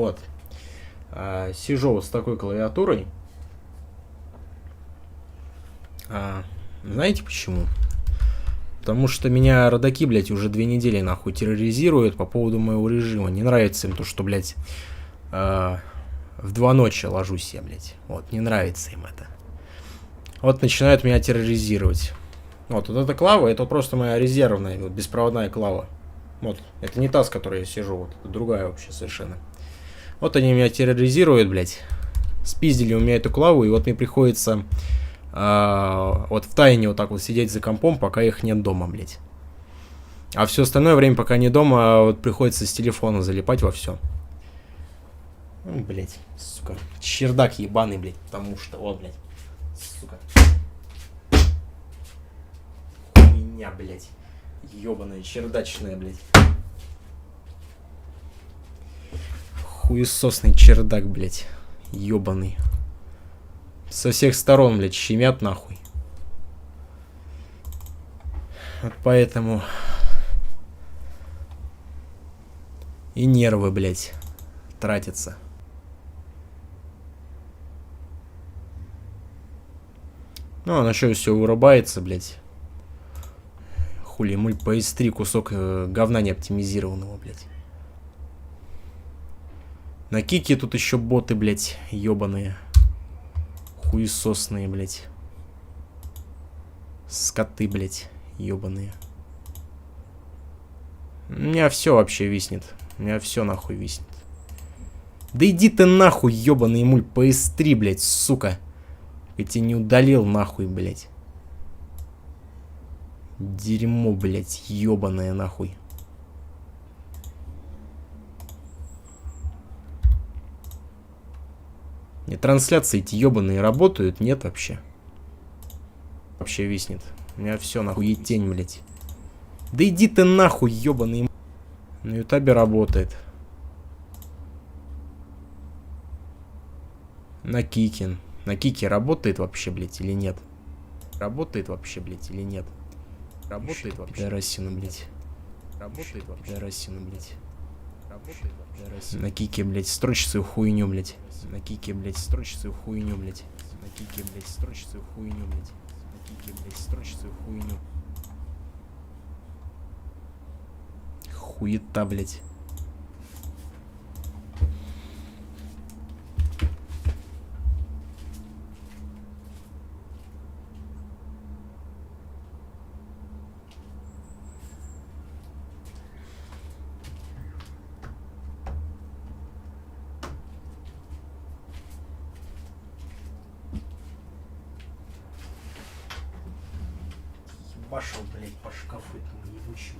Вот. Сижу вот с такой клавиатурой. Знаете почему? Потому что меня родаки, блядь, уже 2 недели нахуй терроризируют по поводу моего режима. Не нравится им то, что, блядь, в 2 ночи ложусь я, блядь. Вот, не нравится им это. Вот начинают меня терроризировать. Вот эта клава, это просто моя резервная, вот, беспроводная клава. Вот, это не та, с которой я сижу, вот, это другая вообще совершенно. Вот они меня терроризируют, блядь. Спиздили у меня эту клаву, и вот мне приходится вот в тайне вот так вот сидеть за компом, пока их нет дома, блядь. А все остальное время, пока не дома, вот приходится с телефона залипать во все. Ну, блядь, сука. Чердак ебаный, блядь, потому что, вот, блядь, сука. Хуйня, блядь. Ёбаная, чердачная, блядь. Хуесосный чердак, блядь. Ёбаный. Со всех сторон, блядь, щемят нахуй. Вот поэтому... И нервы, блядь, тратятся. Ну, она еще все вырубается, блядь. Хули, мульт PS3, кусок говна не оптимизированного, блядь. На кике тут еще боты, блядь, ебаные. Хуесосные, блядь. Скоты, блядь, ебаные. У меня все вообще виснет. У меня все нахуй виснет. Да иди ты нахуй, ебаный мульт PS3, блядь, сука. Я тебя не удалил нахуй, блядь. Дерьмо, блядь, ебаное нахуй. И трансляции эти ебаные работают? Нет вообще. Вообще виснет. У меня все нахуй тень, блядь. Да иди ты нахуй, ебаный. На ютубе работает. На кике. На кике работает вообще, блядь, или нет? Работает вообще, блядь, или нет? Работает вообще. Пидорасина, блядь. Работает вообще. Пидорасина, блядь. Работает вообще. На кике, блядь, строчь свою хуйню, блядь. На кике, блядь, строчь свою хуйню, блядь. На кике, блядь, строчь свою хуйню, блядь. На кике, блядь, строчь свою хуйню. Хуета, блядь. Ебашил, блядь, по шкафу этому ебучему.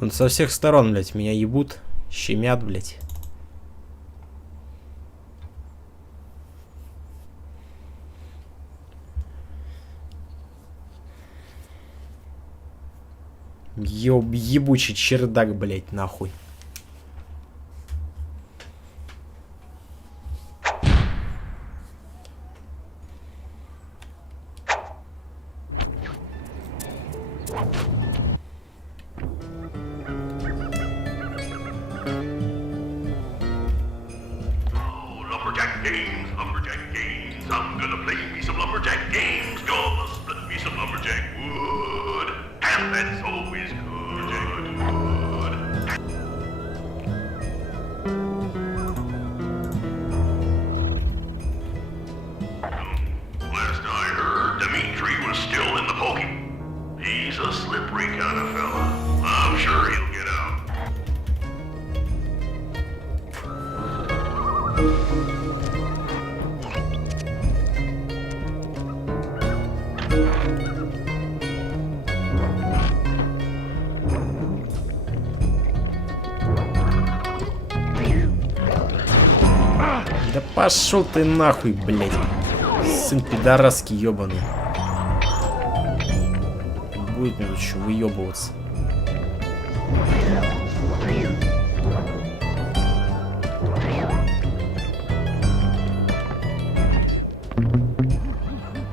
Он со всех сторон, блядь, меня ебут, щемят, блядь. Ебучий чердак, блядь, нахуй. Lumberjack games. I'm gonna play me some lumberjack games. Gonna split me some lumberjack wood. And that's always good. Last I heard, Dimitri was still in the pokey. He's a slippery kind of fella. I'm sure he'll get out. Да пошел ты нахуй, блядь. Сын пидораски ебаный. Будет мне тут еще выебываться.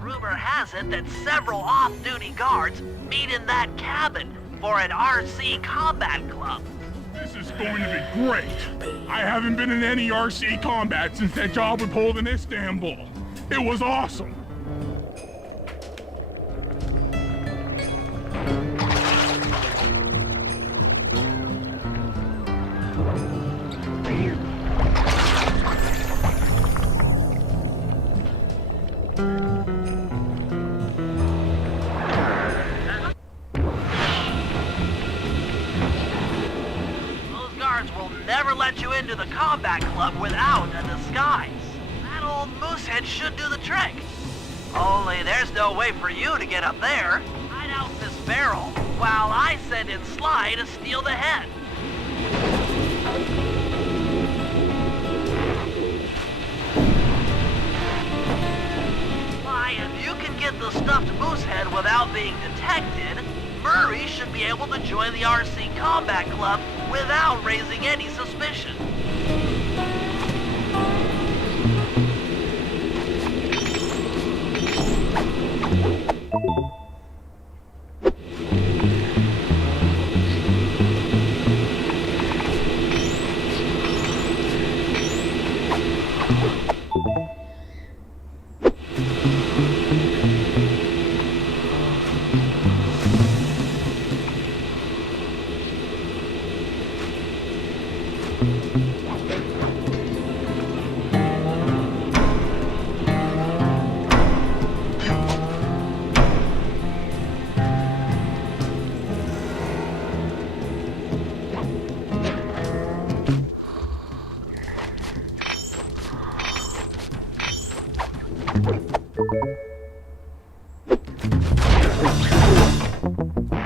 Rumor has it that several off-duty guards meet in that cabin for an RC combat club. This is going to be great. I haven't been in any RC combat since that job we pulled in Istanbul. It was awesome. Those guards will never let you into the combat club without a disguise. That old moosehead should do the trick. Only there's no way for you to get up there. Hide out this barrel while I send in Sly to steal the head. Sly, if you can get the stuffed moosehead without being detected, Murray should be able to join the RC Combat Club without raising any suspicion.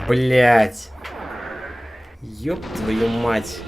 Блять. Ёб твою мать.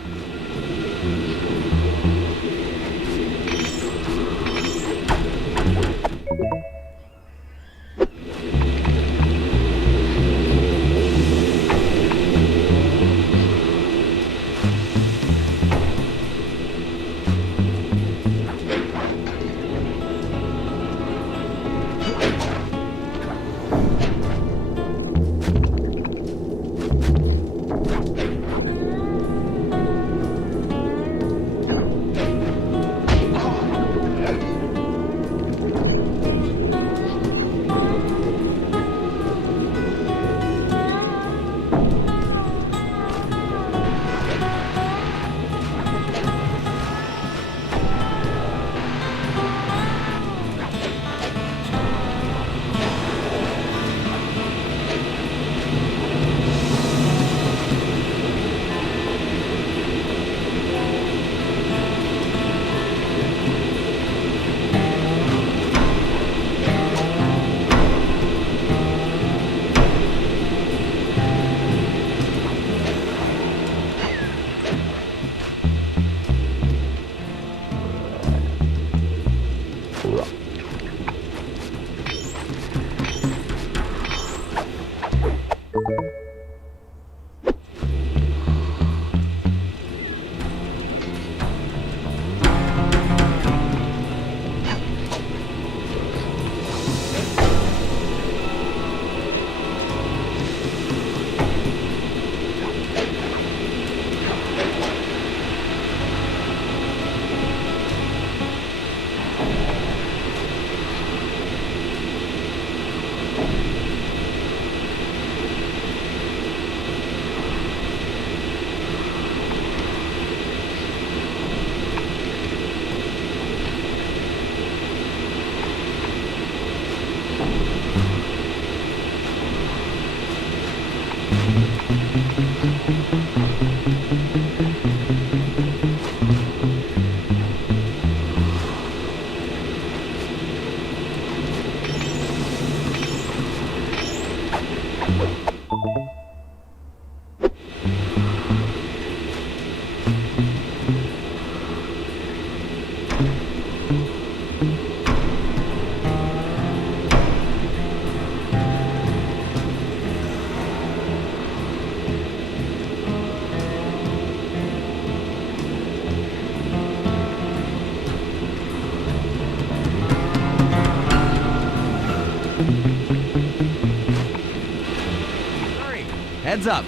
Heads up.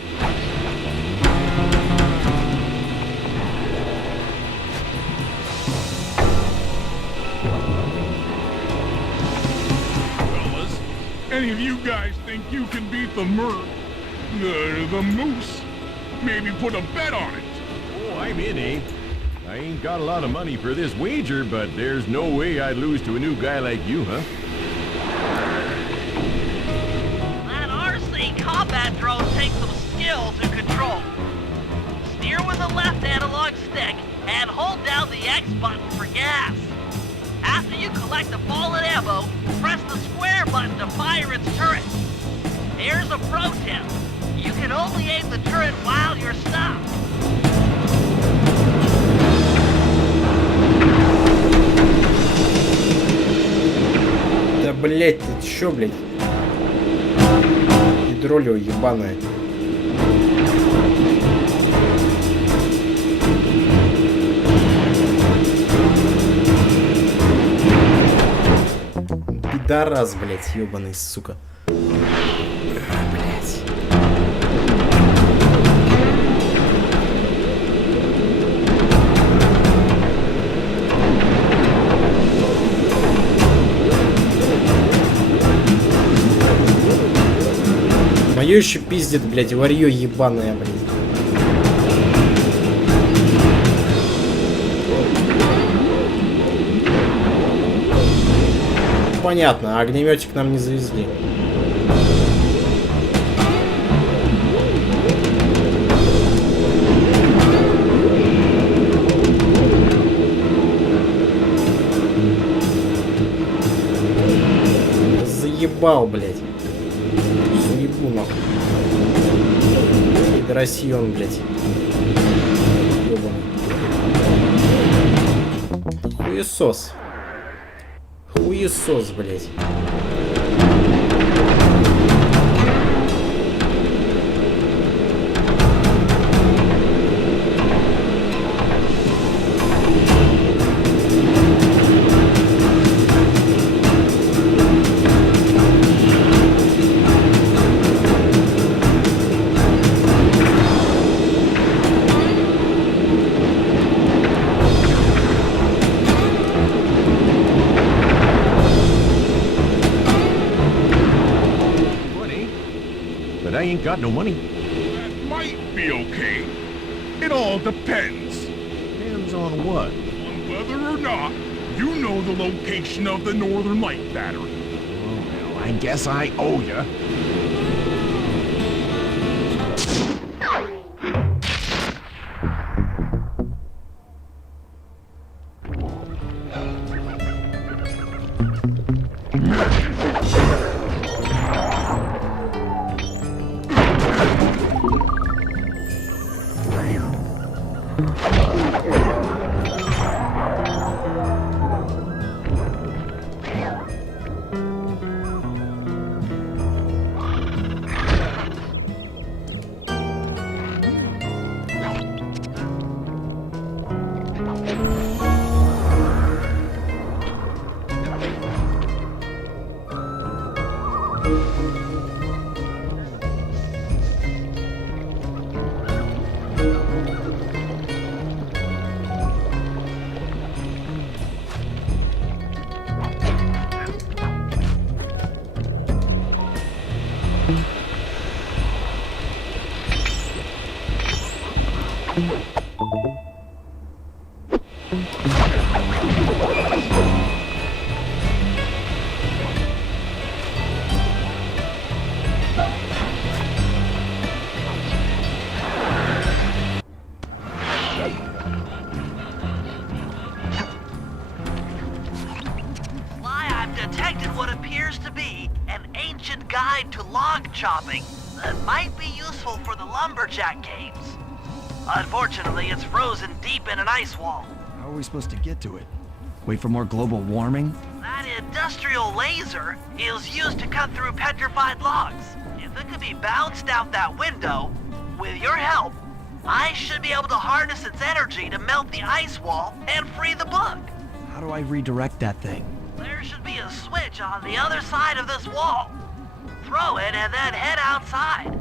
Fellas, any of you guys think you can beat the the moose? Maybe put a bet on it. Oh, I'm in, eh? I ain't got a lot of money for this wager, but there's no way I'd lose to a new guy like you, huh? That RC combat drone takes some skill to control. Steer with the left analog stick and hold down the X button for gas. After you collect the fallen ammo, press the square button to fire its turret. Here's a pro tip. You can only aim the turret while you're stopped. Да, блять, ты чё, блять? Ядролево ебаное. Пидорас, блять, ебаный, сука. Блять. Моё еще пиздит, блять, варьё ебаное, блять. Понятно, а огнеметик нам не завезли. Заебал, блять. Заебу нахуй. Пидорасьон, блять. Ёбаный. Хуесос. Хуесос, блять. But I ain't got no money. That might be okay. It all depends Depends on what? on whether or not you know the location of the Northern Light Battery. Well, I guess I owe ya. Detected what appears to be an ancient guide to log chopping that might be useful for the lumberjack caves. Unfortunately, it's frozen deep in an ice wall. How are we supposed to get to it? Wait for more global warming? That industrial laser is used to cut through petrified logs. If it could be bounced out that window, with your help, I should be able to harness its energy to melt the ice wall and free the bug. How do I redirect that thing? There should be a switch on the other side of this wall. Throw it and then head outside.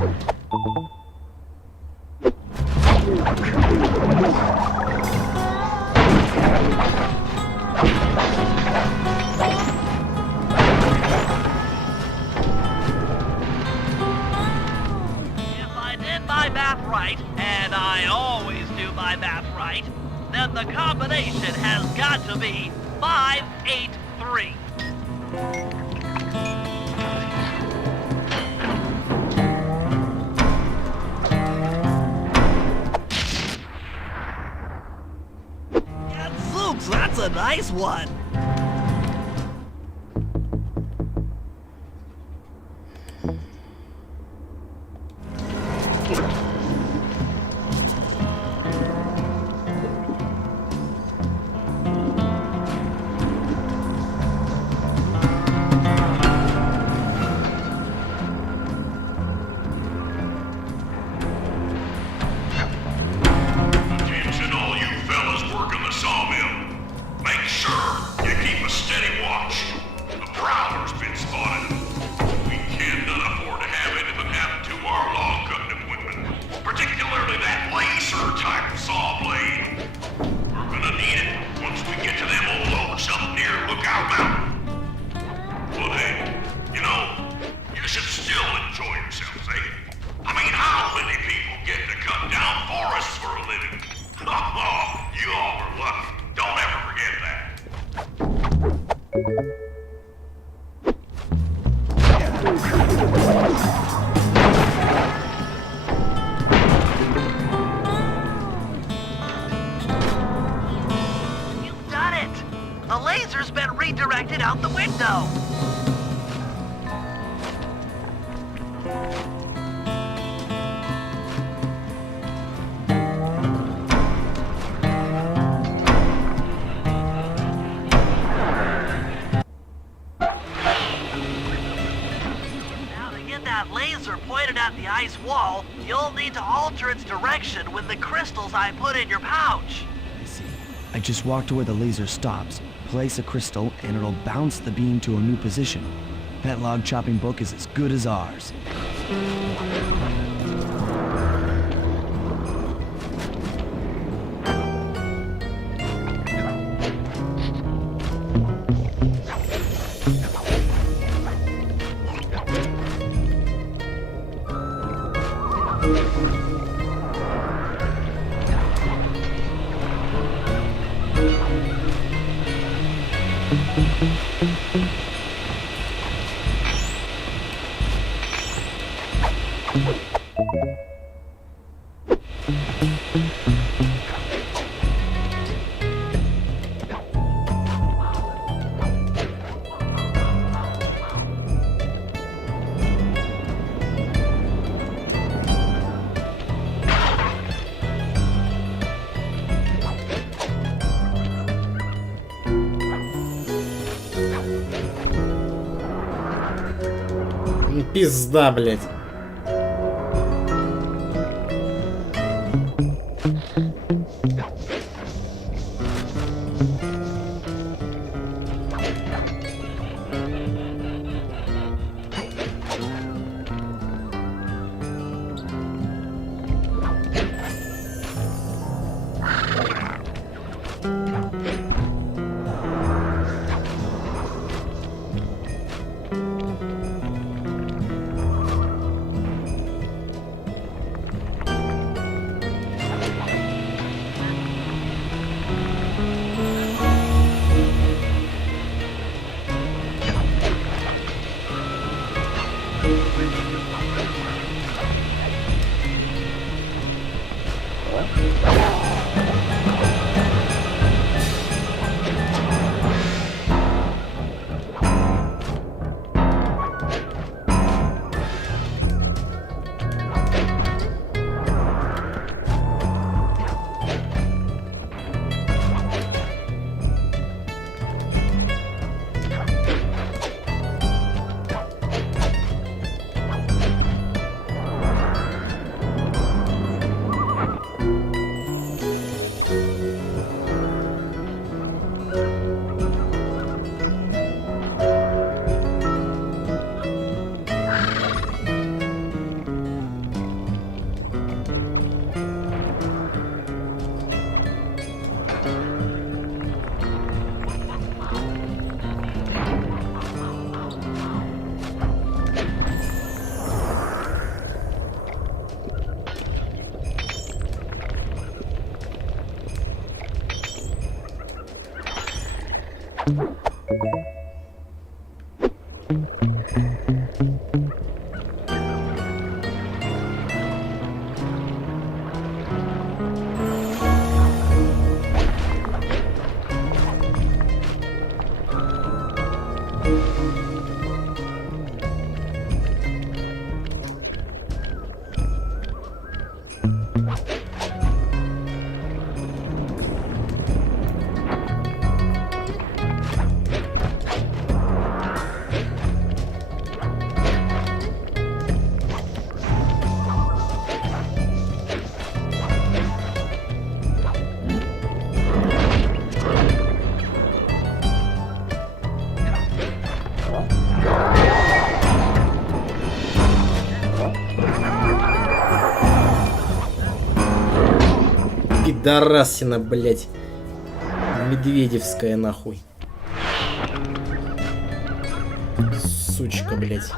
If I did my math right, and I always do my math right, then the combination has got to be 583. Gadzooks, that's a nice one. Attention all you fellas working the sawmill. Make sure you keep a steady watch. A prowler's been spotted. We cannot afford to have anything happen to our log cutting equipment, particularly that laser-type saw blade. We're gonna need it once we get to them old logs up near Lookout Mountain. Well, hey, you know, you should still enjoy yourselves, eh? I mean, how many people get to cut down forests for a living? You all are lucky. Don't ever forget that. You've done it! The laser's been redirected out the window! Now to get that laser pointed at the ice wall, you'll need to alter its direction with the crystals I put in your pouch. I see. I just walk to where the laser stops, place a crystal, and it'll bounce the beam to a new position. That log chopping book is as good as ours. Пизда, блядь. Пидорасина, блять. Медведевская, нахуй. Сучка, блять.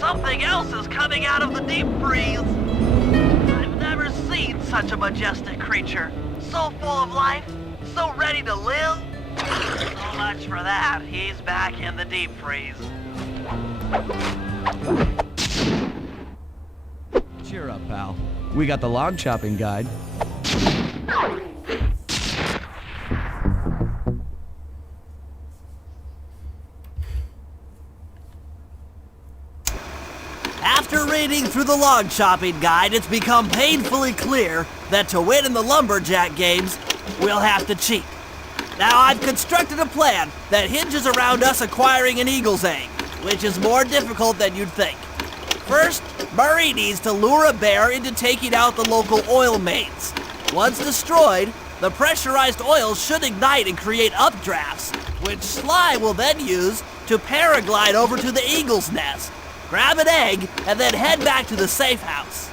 Something else is coming out of the deep freeze. I've never seen such a majestic creature. So full of life, so ready to live. So much for that, he's back in the deep freeze. Cheer up, pal. We got the log chopping guide. After reading through the log chopping guide, it's become painfully clear that to win in the lumberjack games, we'll have to cheat. Now, I've constructed a plan that hinges around us acquiring an eagle's egg, which is more difficult than you'd think. First, Murray needs to lure a bear into taking out the local oil mains. Once destroyed, the pressurized oil should ignite and create updrafts, which Sly will then use to paraglide over to the eagle's nest, grab an egg, and then head back to the safe house.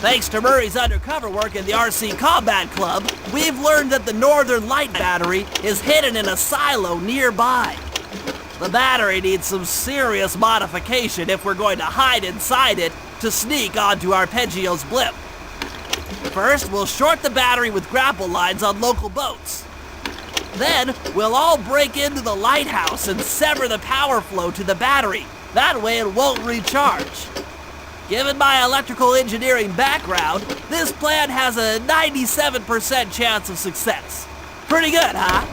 Thanks to Murray's undercover work in the RC Combat Club, we've learned that the Northern Light Battery is hidden in a silo nearby. The battery needs some serious modification if we're going to hide inside it to sneak onto Arpeggio's blimp. First, we'll short the battery with grapple lines on local boats. Then, we'll all break into the lighthouse and sever the power flow to the battery. That way it won't recharge. Given my electrical engineering background, this plan has a 97% chance of success. Pretty good, huh?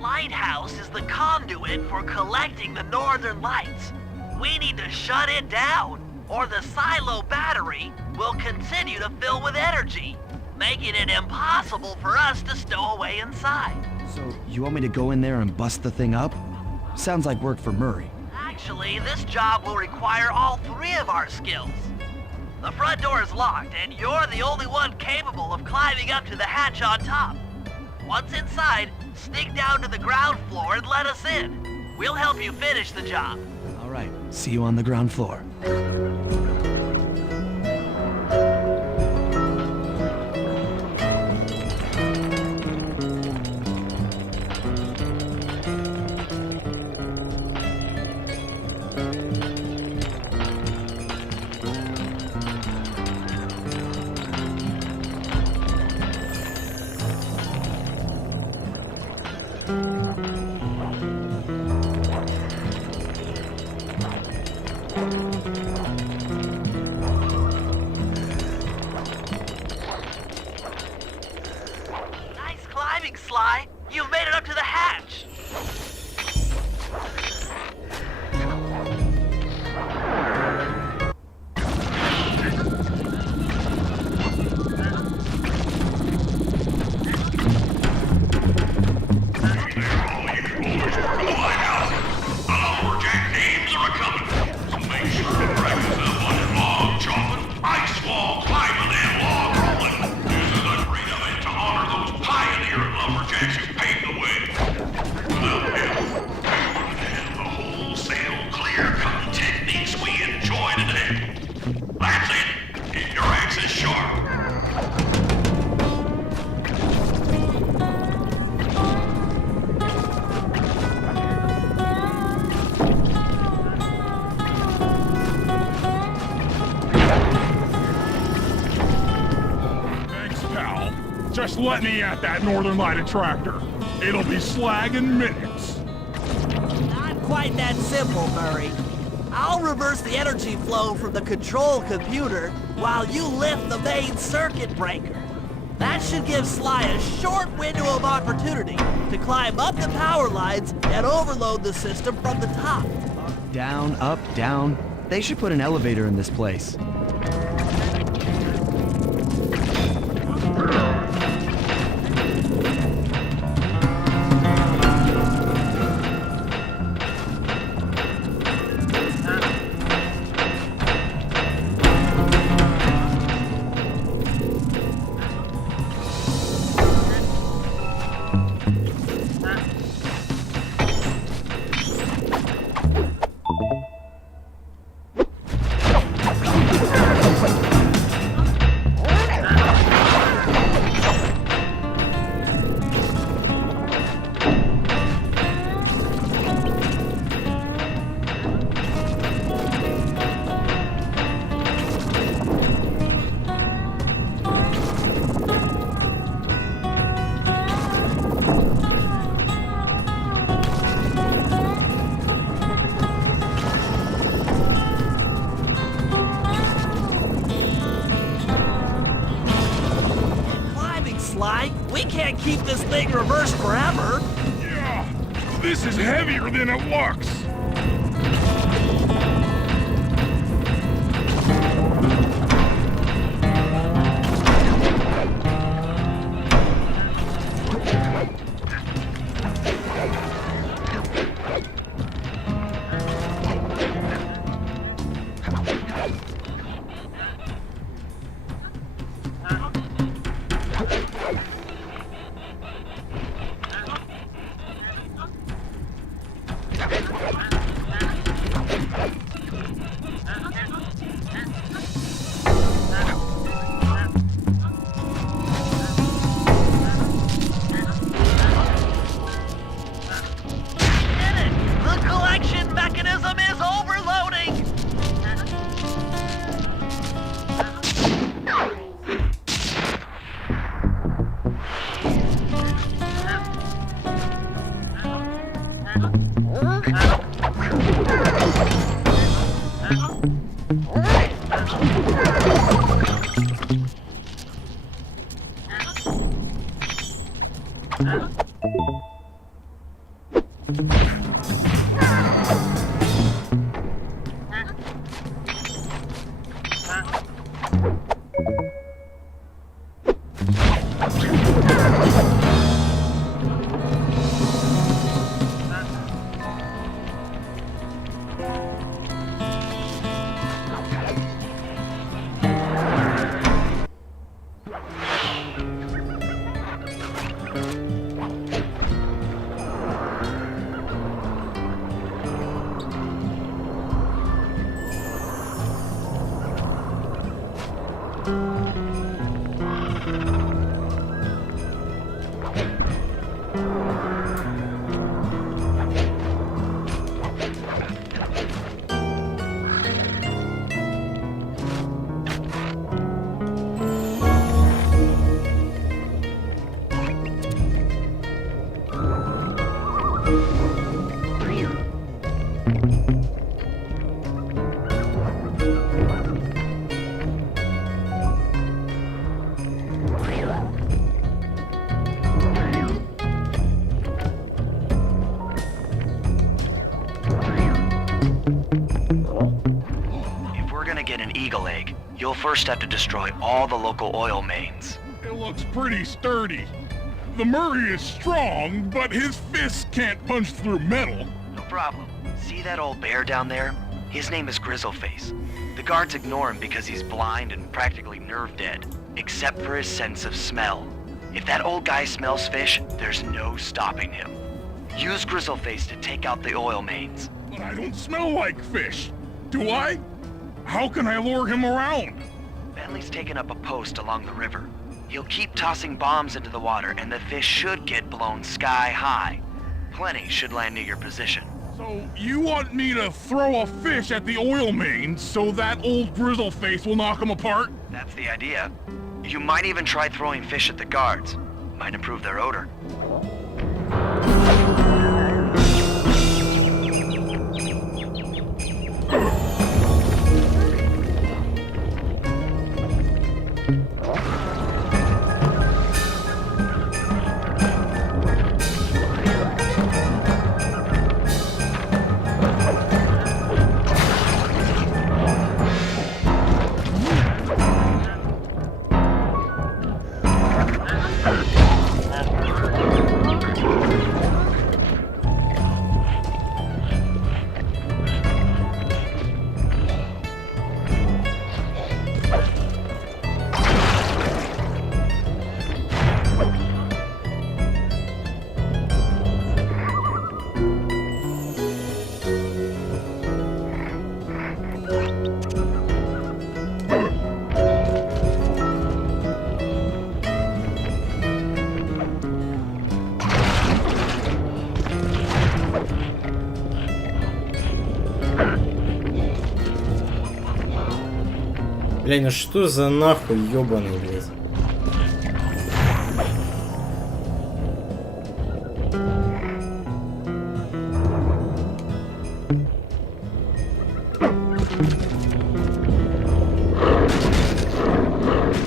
Lighthouse is the conduit for collecting the northern lights. We need to shut it down, or the silo battery will continue to fill with energy, making it impossible for us to stow away inside. So, you want me to go in there and bust the thing up? Sounds like work for Murray. Actually, this job will require all three of our skills. The front door is locked, and you're the only one capable of climbing up to the hatch on top. Once inside, sneak down to the ground floor and let us in. We'll help you finish the job. All right, see you on the ground floor. Nice climbing, Sly. You've made it up to the hatch. Lumberjack games are a-coming, so make sure to practice up on your log chopping, ice wall climbing, and log rolling. This is a great event to honor those pioneering lumberjacks who paved the way. Without them, we wouldn't have the wholesale clear-cutting techniques we enjoy today. That's it. Keep your axes sharp. Thanks, pal. Just let me at that Northern Light tractor. It'll be slag in minutes. Not quite that simple, Murray. I'll reverse the energy flow from the control computer while you lift the main circuit breaker. That should give Sly a short window of opportunity to climb up the power lines and overload the system from the top. Down, up, down. They should put an elevator in this place. Climbing, Sly. We can't keep this thing reversed forever. Yeah, this is heavier than it looks. The collection mechanism is overloading! If we're gonna get an Eagle Egg, you'll first have to destroy all the local oil mains. It looks pretty sturdy. The Murray is strong, but his fists can't punch through metal. No problem. See that old bear down there? His name is Grizzleface. The guards ignore him because he's blind and practically nerve dead, except for his sense of smell. If that old guy smells fish, there's no stopping him. Use Grizzleface to take out the oil mains. But I don't smell like fish. Do I? How can I lure him around? Bentley's taken up a post along the river. He'll keep tossing bombs into the water, and the fish should get blown sky high. Plenty should land near your position. So you want me to throw a fish at the oil mains so that old Grizzleface will knock him apart? That's the idea. You might even try throwing fish at the guards. Might improve their odor. Блядь, ну что за нахуй ёбаный, блядь?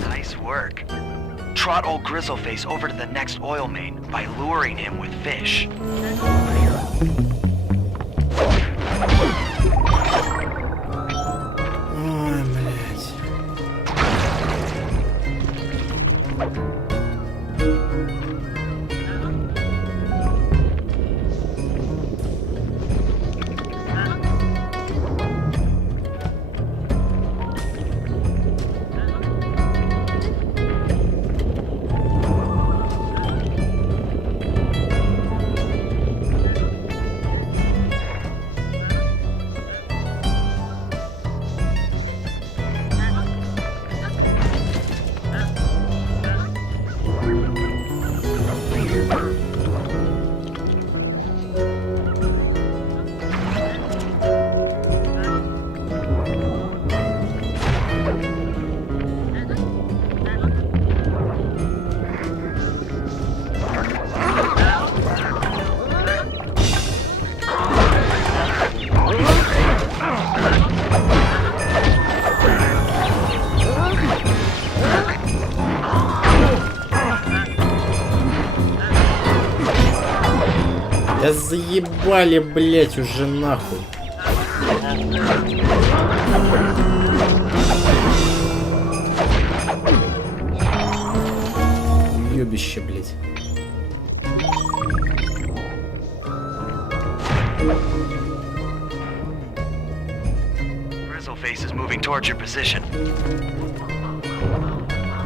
Nice work. Trot old Grizzleface over to the next oil main by luring him with fish. Ой, блядь. Да заебали, блять, уже нахуй. Ёбище, блять. Grizzleface is moving towards your position.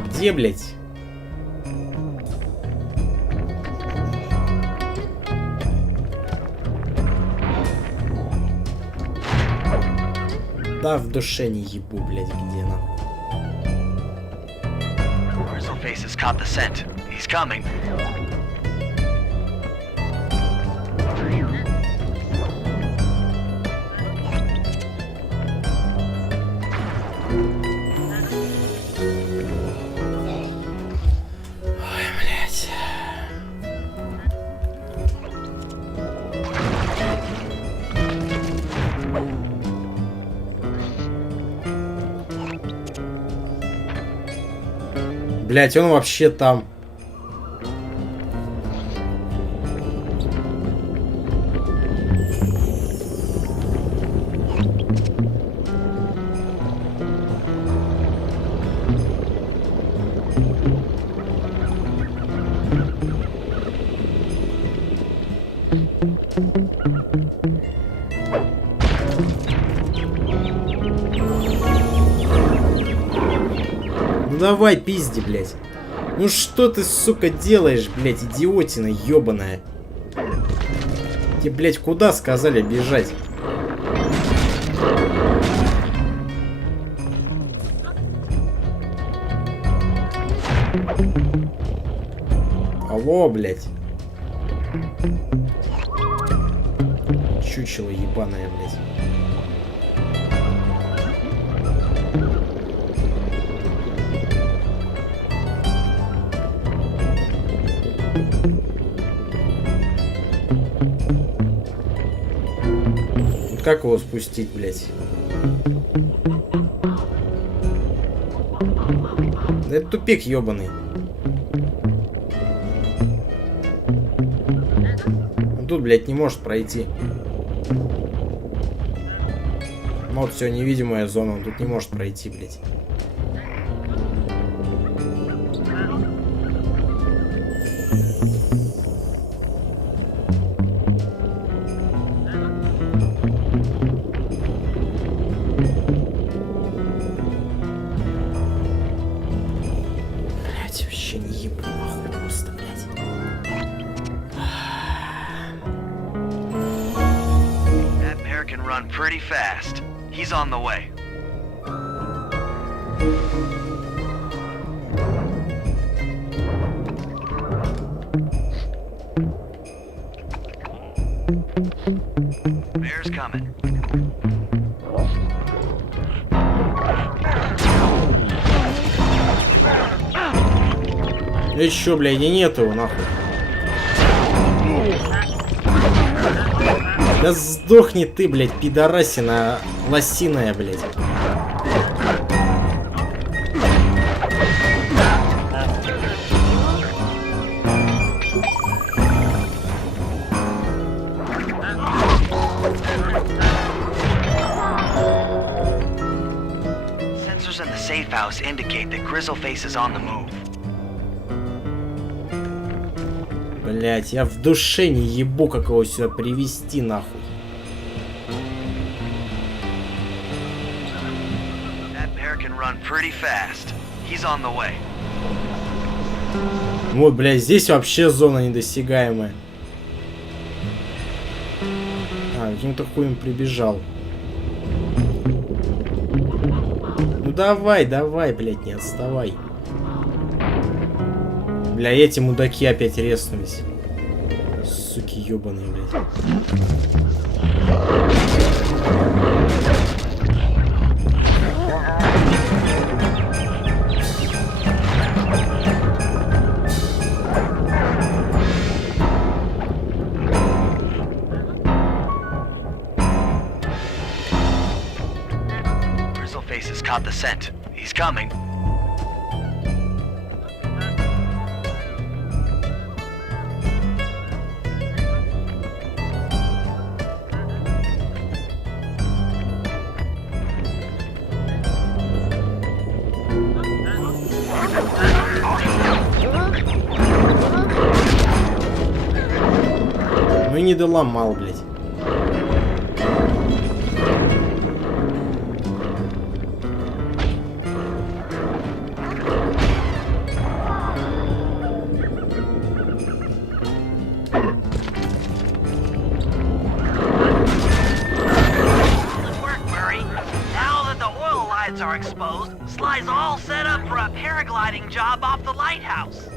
Где, блять? Да в душе не ебу, блять, где нахуй. Grizzleface has caught the scent. He's coming. Блять, он вообще там. Ну давай, пизди, блядь. Ну что ты, сука, делаешь, блядь, идиотина ёбаная? Тебе, блядь, куда сказали бежать? Алло, блядь. Чучело ебаное, блядь. Как его спустить, блядь? Да это тупик ёбаный. Он тут, блядь, не может пройти. Ну вот все, невидимая зона, он тут не может пройти, блядь. Вообще не ебу, нахуй, просто, блядь. That bear can run pretty fast. He's on the way. Bear's coming. Еще, блядь, и нет его, нахуй. Да сдохни ты, блядь, пидорасина лосиная, блядь. Sensors in the safe house indicate that Grizzleface is on the move. Блять, я в душе не ебу, как его сюда привести, нахуй. That bear can run pretty fast. He's on the way. Вот, блядь, здесь вообще зона недосягаемая. А, каким-то хуем прибежал. Ну давай, давай, блядь, не отставай. Бля, эти мудаки опять резнулись. Суки ёбаные, блядь. Grizzleface has caught the scent. He's coming. Ну и не доломал, блядь. Are exposed, slide guys all set up for a paragliding job off the lighthouse.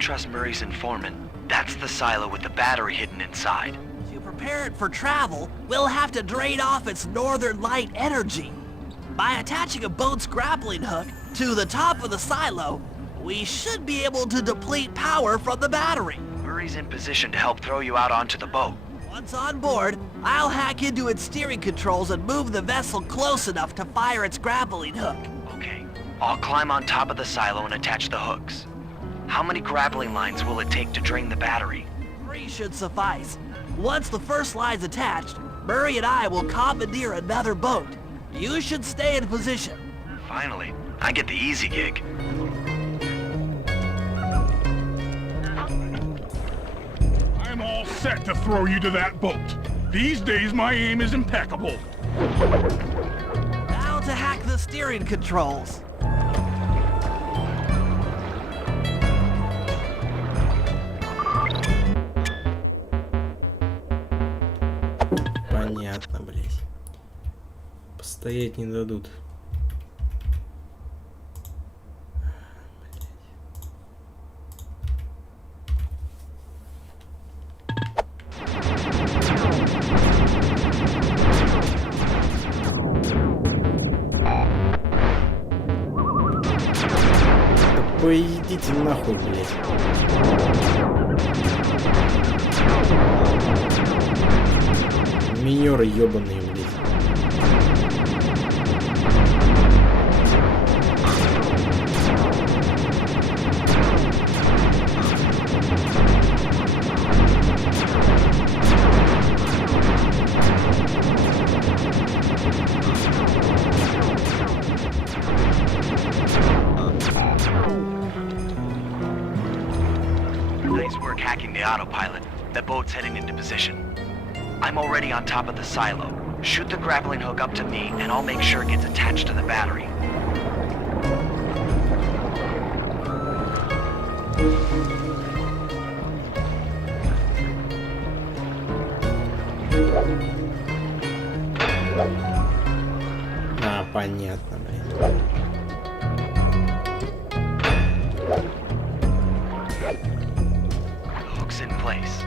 Trust Murray's informant. That's the silo with the battery hidden inside. To prepare it for travel, we'll have to drain off its northern light energy. By attaching a boat's grappling hook to the top of the silo, we should be able to deplete power from the battery. Murray's in position to help throw you out onto the boat. Once on board, I'll hack into its steering controls and move the vessel close enough to fire its grappling hook. Okay. I'll climb on top of the silo and attach the hooks. How many grappling lines will it take to drain the battery? 3 should suffice. Once the first line's attached, Murray and I will commandeer another boat. You should stay in position. Finally, I get the easy gig. I'm all set to throw you to that boat. These days, my aim is impeccable. Now to hack the steering controls. Понятно, блядь. Постоять не дадут. Да поедите нахуй, блядь. Минеры ёбаные, блядь. Nice work hacking the autopilot. The boat's heading into position. I'm already on top of the silo. Shoot the grappling hook up to me, and I'll make sure it gets attached to the battery. А, понятно, блядь. Hook's in place.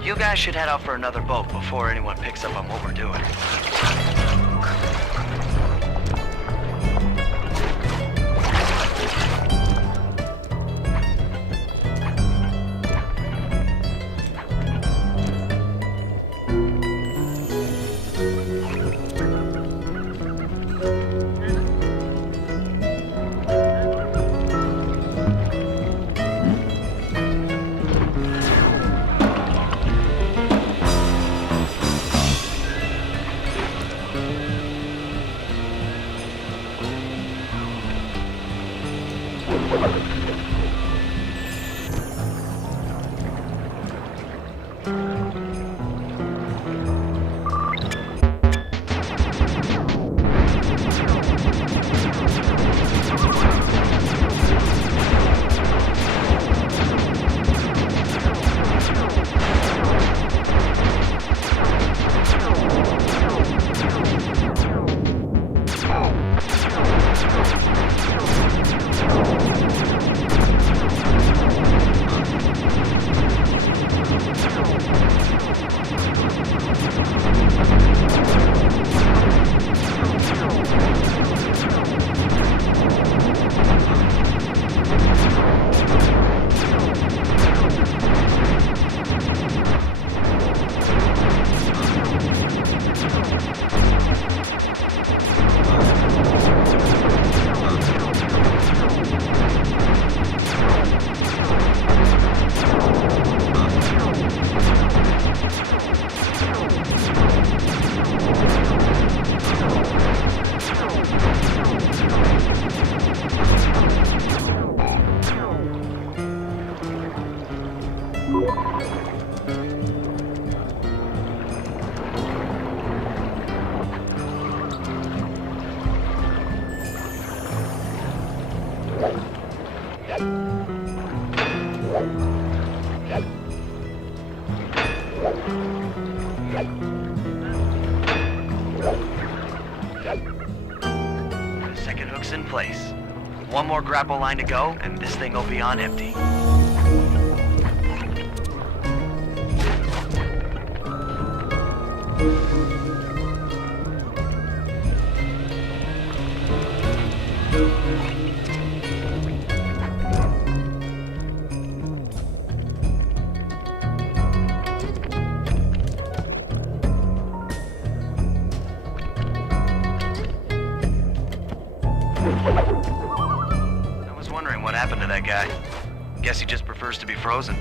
You guys should head out for another boat before anyone picks up on what we're doing. Second hook's in place. One more grapple line to go, and this thing will be on empty. I was wondering what happened to that guy. Guess he just prefers to be frozen.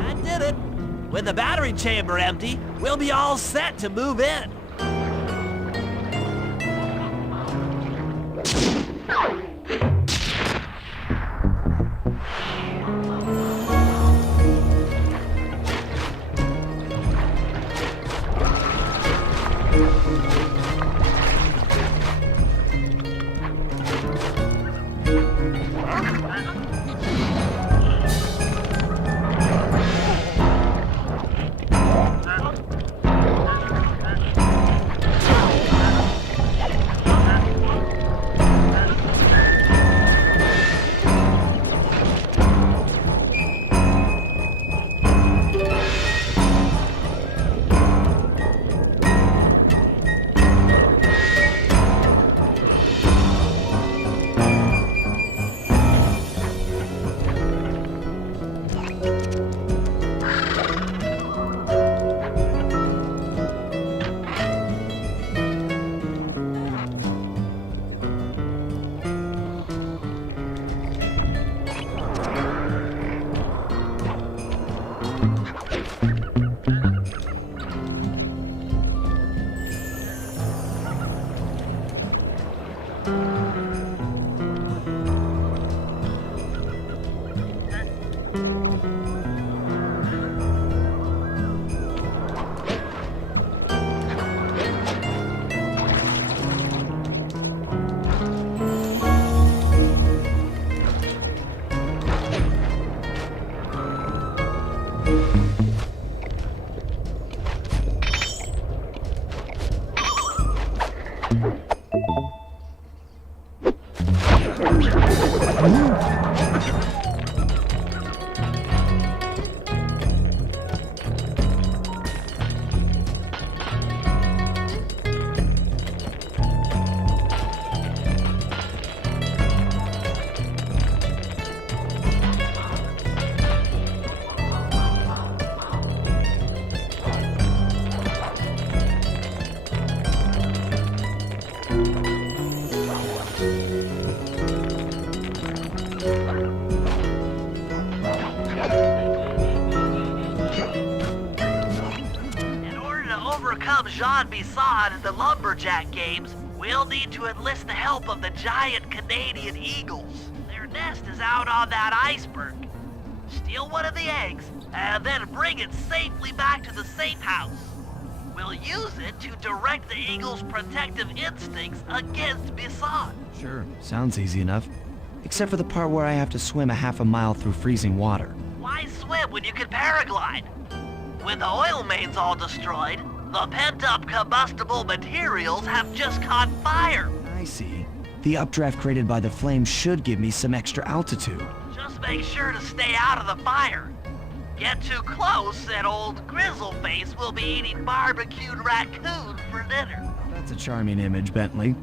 I did it. With the battery chamber empty, we'll be all set to move in. In order to overcome Jean Bisson in the Lumberjack games, we'll need to enlist the help of the giant Canadian eagles. Their nest is out on that iceberg. Steal one of the eggs, and then bring it safely back to the safe house. We'll use it to direct the eagle's protective instincts against Bisson. Sure, sounds easy enough. Except for the part where I have to swim a half a mile through freezing water. Why swim when you can paraglide? With the oil mains all destroyed, the pent-up combustible materials have just caught fire. I see. The updraft created by the flames should give me some extra altitude. Just make sure to stay out of the fire. Get too close and old Grizzleface will be eating barbecued raccoon for dinner. That's a charming image, Bentley.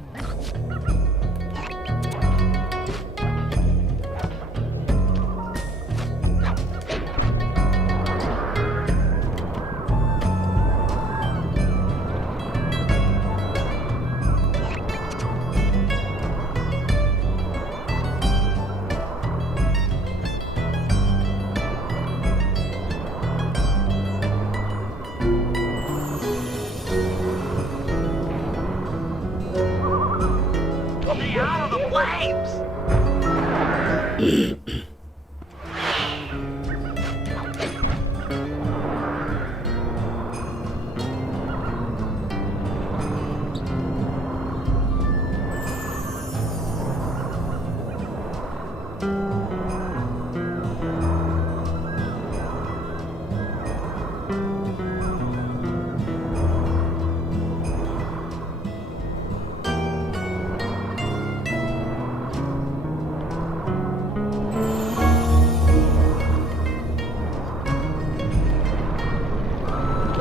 Stay out of the flames!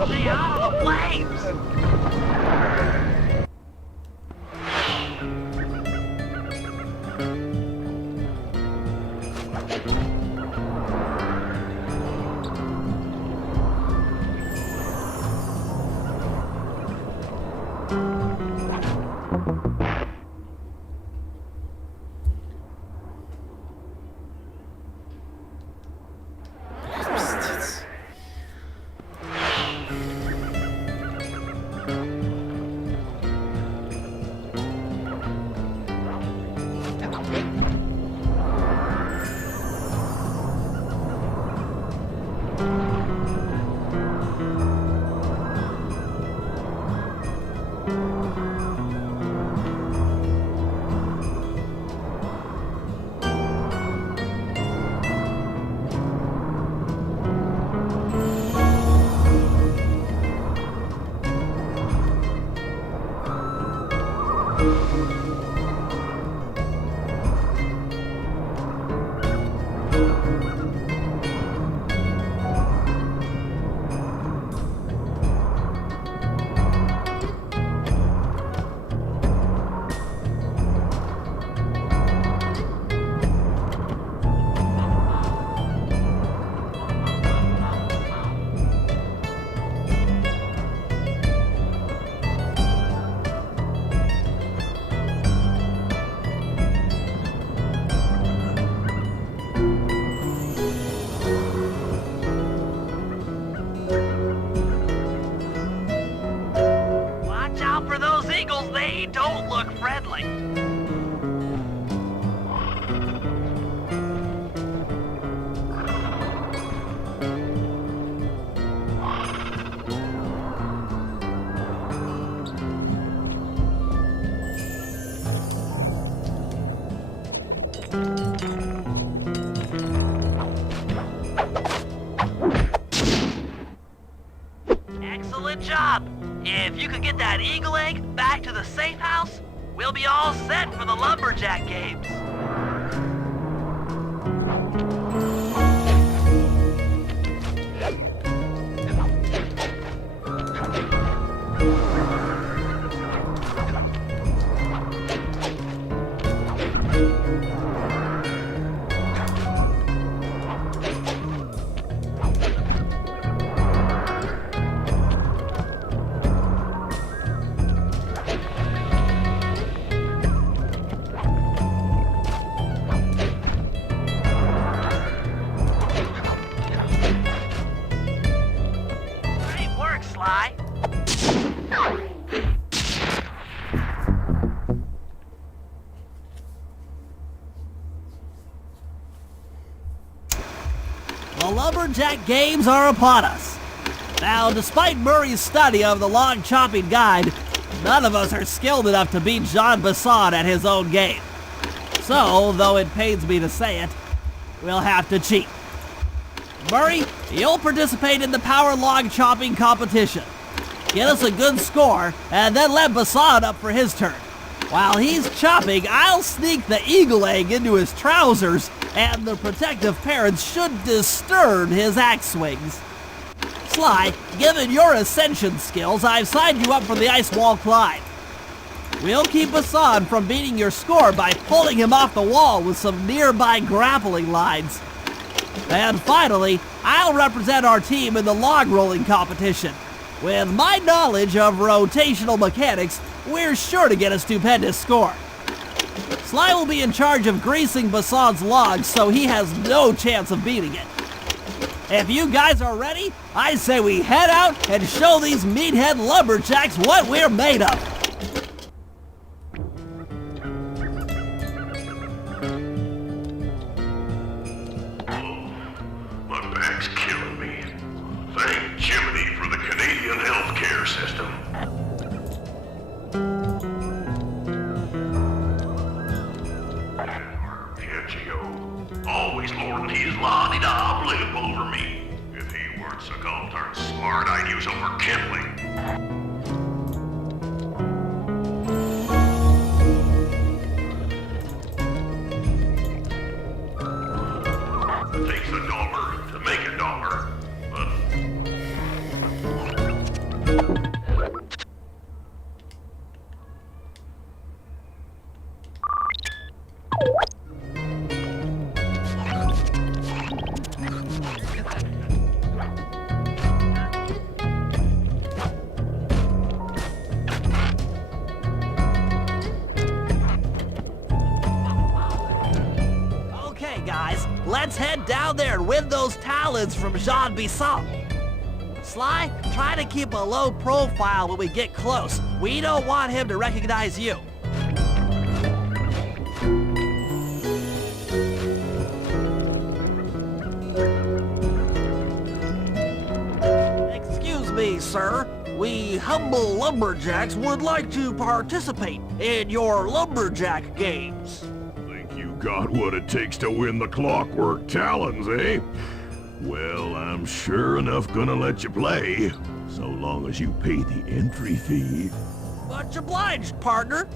Stay out of the flames! Watch out for those eagles, they don't look friendly. Excellent job! If you could get that eagle egg back to the safe house, we'll be all set for the Lumberjack games. Lumberjack games are upon us. Now, despite Murray's study of the log chopping guide, none of us are skilled enough to beat Jean Bisson at his own game. So, though it pains me to say it, we'll have to cheat. Murray, you'll participate in the power log chopping competition. Get us a good score, and then let Bisson up for his turn. While he's chopping, I'll sneak the eagle egg into his trousers, and the protective parents should disturb his axe swings. Sly, given your ascension skills, I've signed you up for the ice wall climb. We'll keep Bisson from beating your score by pulling him off the wall with some nearby grappling lines. And finally, I'll represent our team in the log rolling competition. With my knowledge of rotational mechanics, we're sure to get a stupendous score. Sly will be in charge of greasing Bisson's logs, so he has no chance of beating it. If you guys are ready, I say we head out and show these meathead lumberjacks what we're made of. My back's killing me. Thank Jiminy for the Canadian healthcare system. Piaggio, always lording his la-di-da blip over me. If he weren't so gall-darn smart, I'd use him for kindling. Takes a dollar to make a dollar, but Okay, guys, let's head down there and win those talons from Jean Bisson. Sly, try to keep a low profile when we get close. We don't want him to recognize you. Excuse me, sir. We humble lumberjacks would like to participate in your lumberjack games. think you got what it takes to win the Clockwork Talons, eh? Well, I'm sure enough gonna let you play, so long as you pay the entry fee. Much obliged, partner.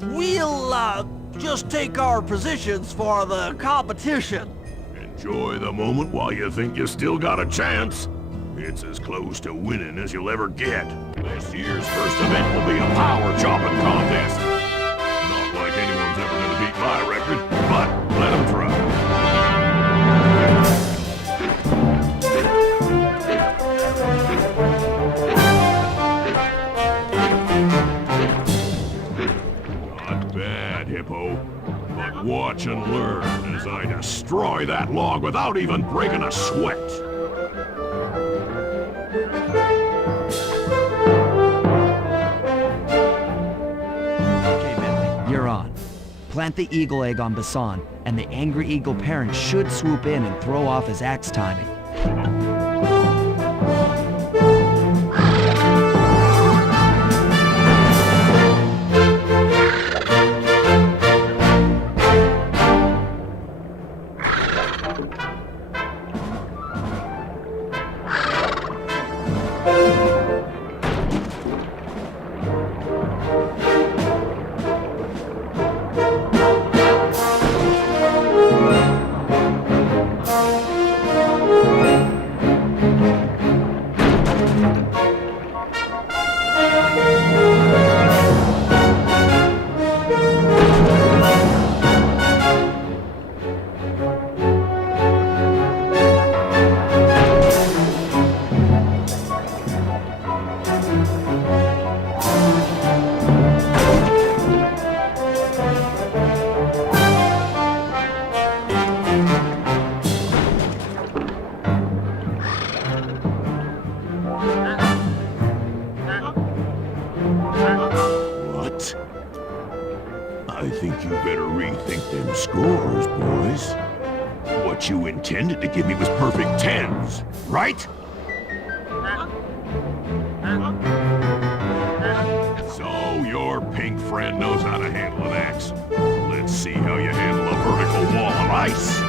We'll, just take our positions for the competition. Enjoy the moment while you think you still got a chance. It's as close to winning as you'll ever get. This year's first event will be a power chopping contest. Not like anyone's ever gonna beat my record, but let them try. Not bad, Hippo. But watch and learn as I destroy that log without even breaking a sweat. Okay, Bentley, you're on. Plant the eagle egg on Bisson, and the angry eagle parent should swoop in and throw off his axe timing. What? I think you better rethink them scores, boys. What what you intended to give me was perfect 10s, right? So your pink friend knows how to handle an axe. Let's see how you handle a vertical wall of ice.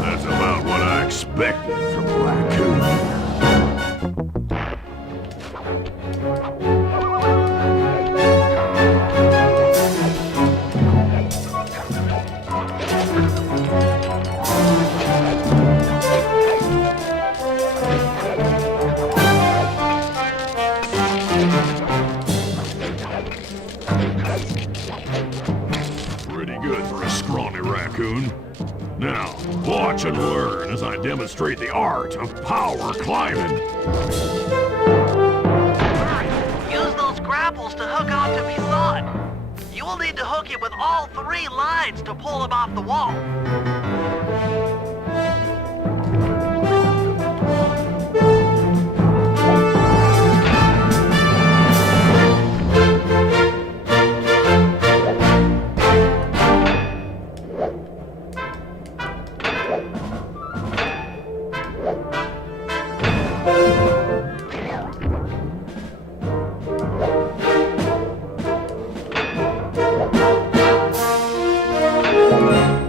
That's about what I expected from a raccoon. Pretty good for a scrawny raccoon. Now, watch and learn as I demonstrate the art of power climbing. Use those grapples to hook onto Misan. You will need to hook it with all 3 lines to pull him off the wall.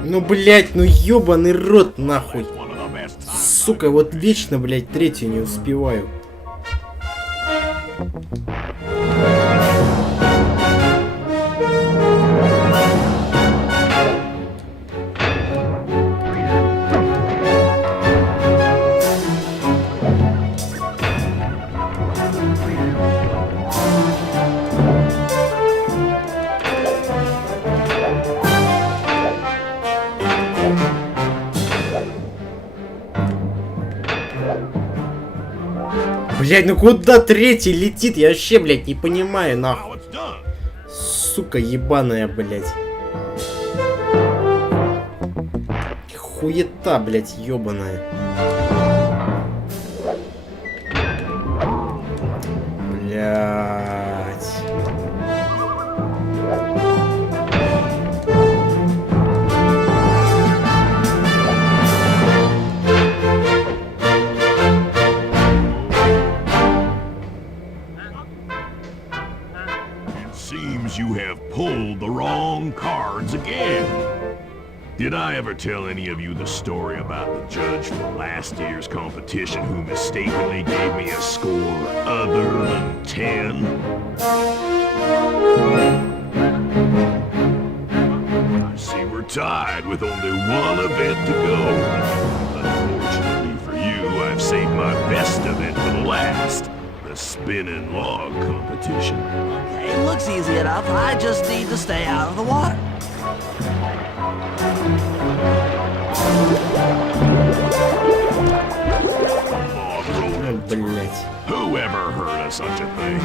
Ну, блять, ну ёбаный рот, нахуй. One of the best. Сука, вот вечно, блять, третью не успеваю. Блять, ну куда третий летит? Я вообще, блять, не понимаю, нахуй. Now it's done. Сука ебаная, блять. Хуета, блять, ебаная. Блять. It seems you have pulled the wrong cards again. Did I ever tell any of you the story about the judge from last year's competition who mistakenly gave me a score other than 10? I see we're tied with only one event to go. Unfortunately for you, I've saved my best event for the last. The spinning log competition. It looks easy enough. I just need to stay out of the water. Log roller. Ну, блять. Who ever heard of such a thing?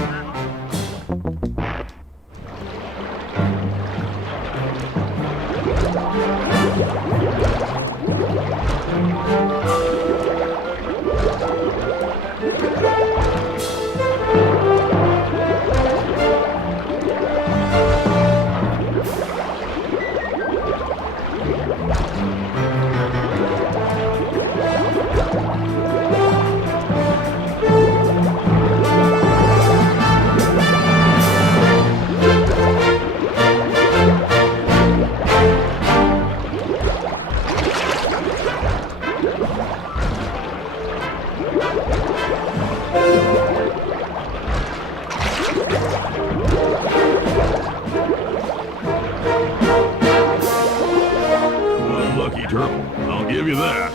Unlucky turtle, I'll give you that.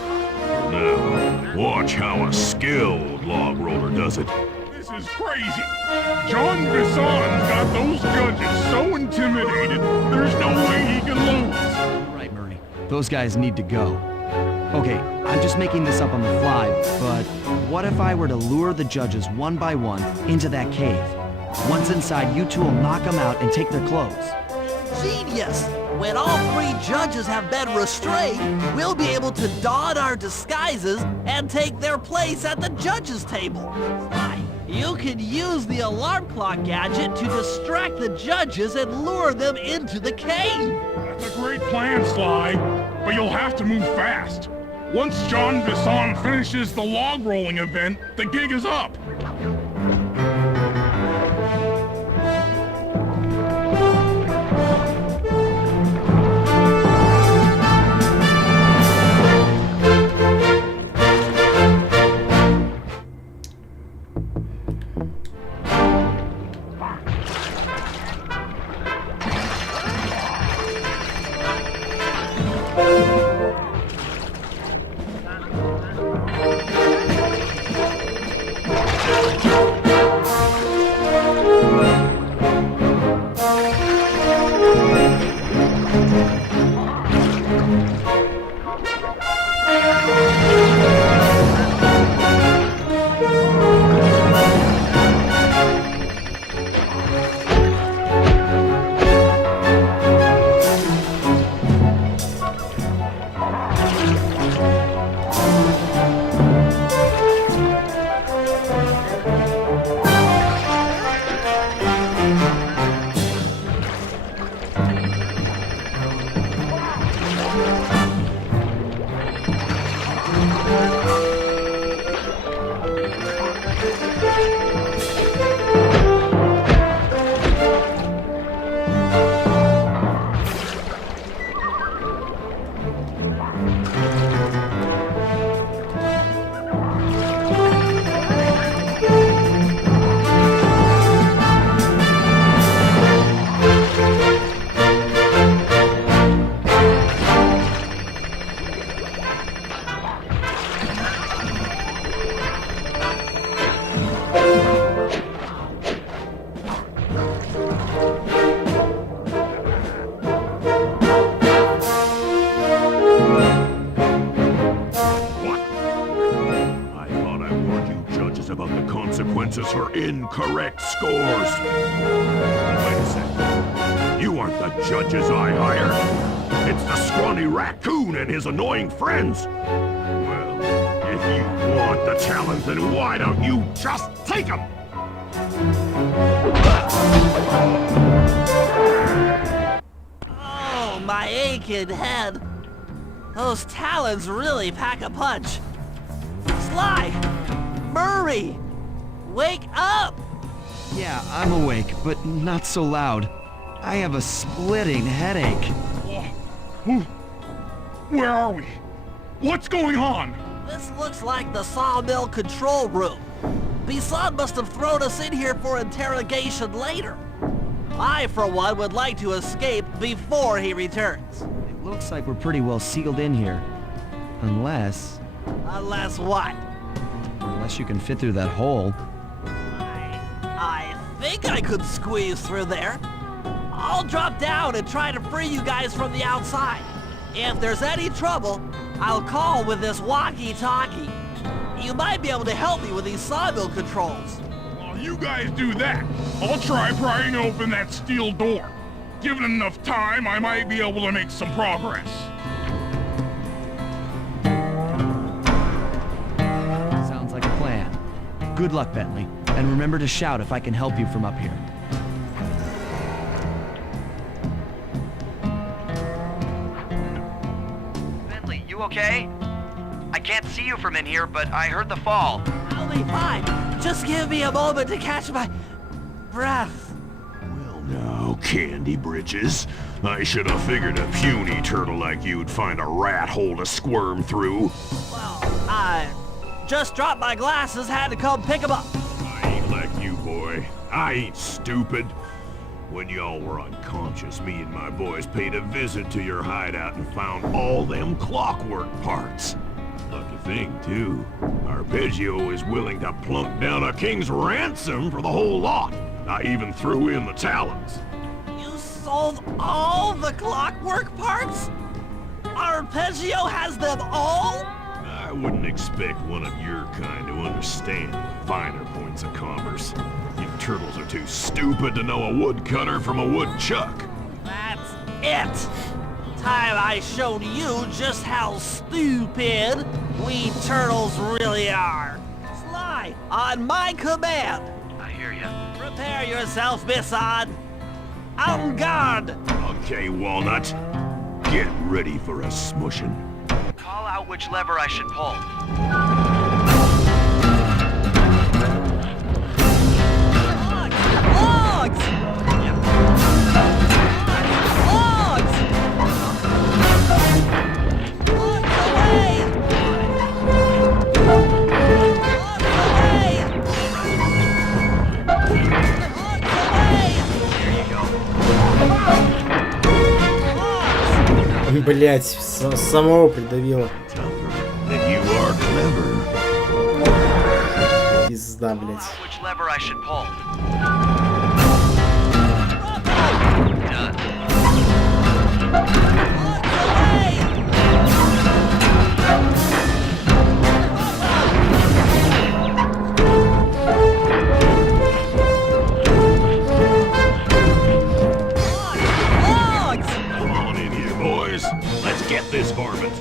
Now, watch how a skilled log roller does it. This is crazy. John Bison's got those judges so intimidated, there's no way he can lose. Right, Murray. Those guys need to go. Okay, I'm just making this up on the fly, but what if I were to lure the judges one by one into that cave? Once inside, you two will knock them out and take their clothes. Genius! When all 3 judges have been restrained, we'll be able to don our disguises and take their place at the judges' table. Sly, you can use the alarm clock gadget to distract the judges and lure them into the cave. That's a great plan, Sly, but you'll have to move fast. Once John Bisson finishes the log rolling event, the gig is up. consequences for incorrect scores. Wait a second. You aren't the judges I hired. It's the scrawny raccoon and his annoying friends. Well, if you want the challenge, then why don't you just take them? Oh, my aching head. Those talons really pack a punch. Sly! Murray! Wake up! Yeah, I'm awake, but not so loud. I have a splitting headache. Where are we? What's going on? This looks like the sawmill control room. Bisson must have thrown us in here for interrogation later. I, for one, would like to escape before he returns. It looks like we're pretty well sealed in here. Unless Unless what? you can fit through that hole. I think I could squeeze through there. I'll drop down and try to free you guys from the outside. If there's any trouble, I'll call with this walkie-talkie. You might be able to help me with these sawmill controls. While you guys do that, I'll try prying open that steel door. Given enough time, I might be able to make some progress. Sounds like a plan. Good luck, Bentley. And remember to shout if I can help you from up here. Bentley, you okay? I can't see you from in here, but I heard the fall. I'll be fine. Just give me a moment to catch my breath. Well now, Candy Bridges. I should have figured a puny turtle like you'd find a rat hole to squirm through. Well, I just dropped my glasses, had to come pick them up. I ain't like you, boy. I ain't stupid. When y'all were unconscious, me and my boys paid a visit to your hideout and found all them clockwork parts. Lucky thing, too. Arpeggio is willing to plunk down a king's ransom for the whole lot. I even threw in the talons. You sold all the clockwork parts? Arpeggio has them all? I wouldn't expect one of your kind to understand the finer points of commerce. You turtles are too stupid to know a woodcutter from a woodchuck. That's it! Time I showed you just how stupid we turtles really are. Sly, on my command. I hear ya. Prepare yourself, Bisson. En garde! Okay, Walnut. Get ready for a smushing. Call out which lever I should pull. Logs! Logs! Logs away! Logs away! Logs away! Here you go. Logs! Блять, самого придавило. Then you are clever. Пизда, блять. Which lever I should pull. Done. Come on in here, boys. Let's get this varmint.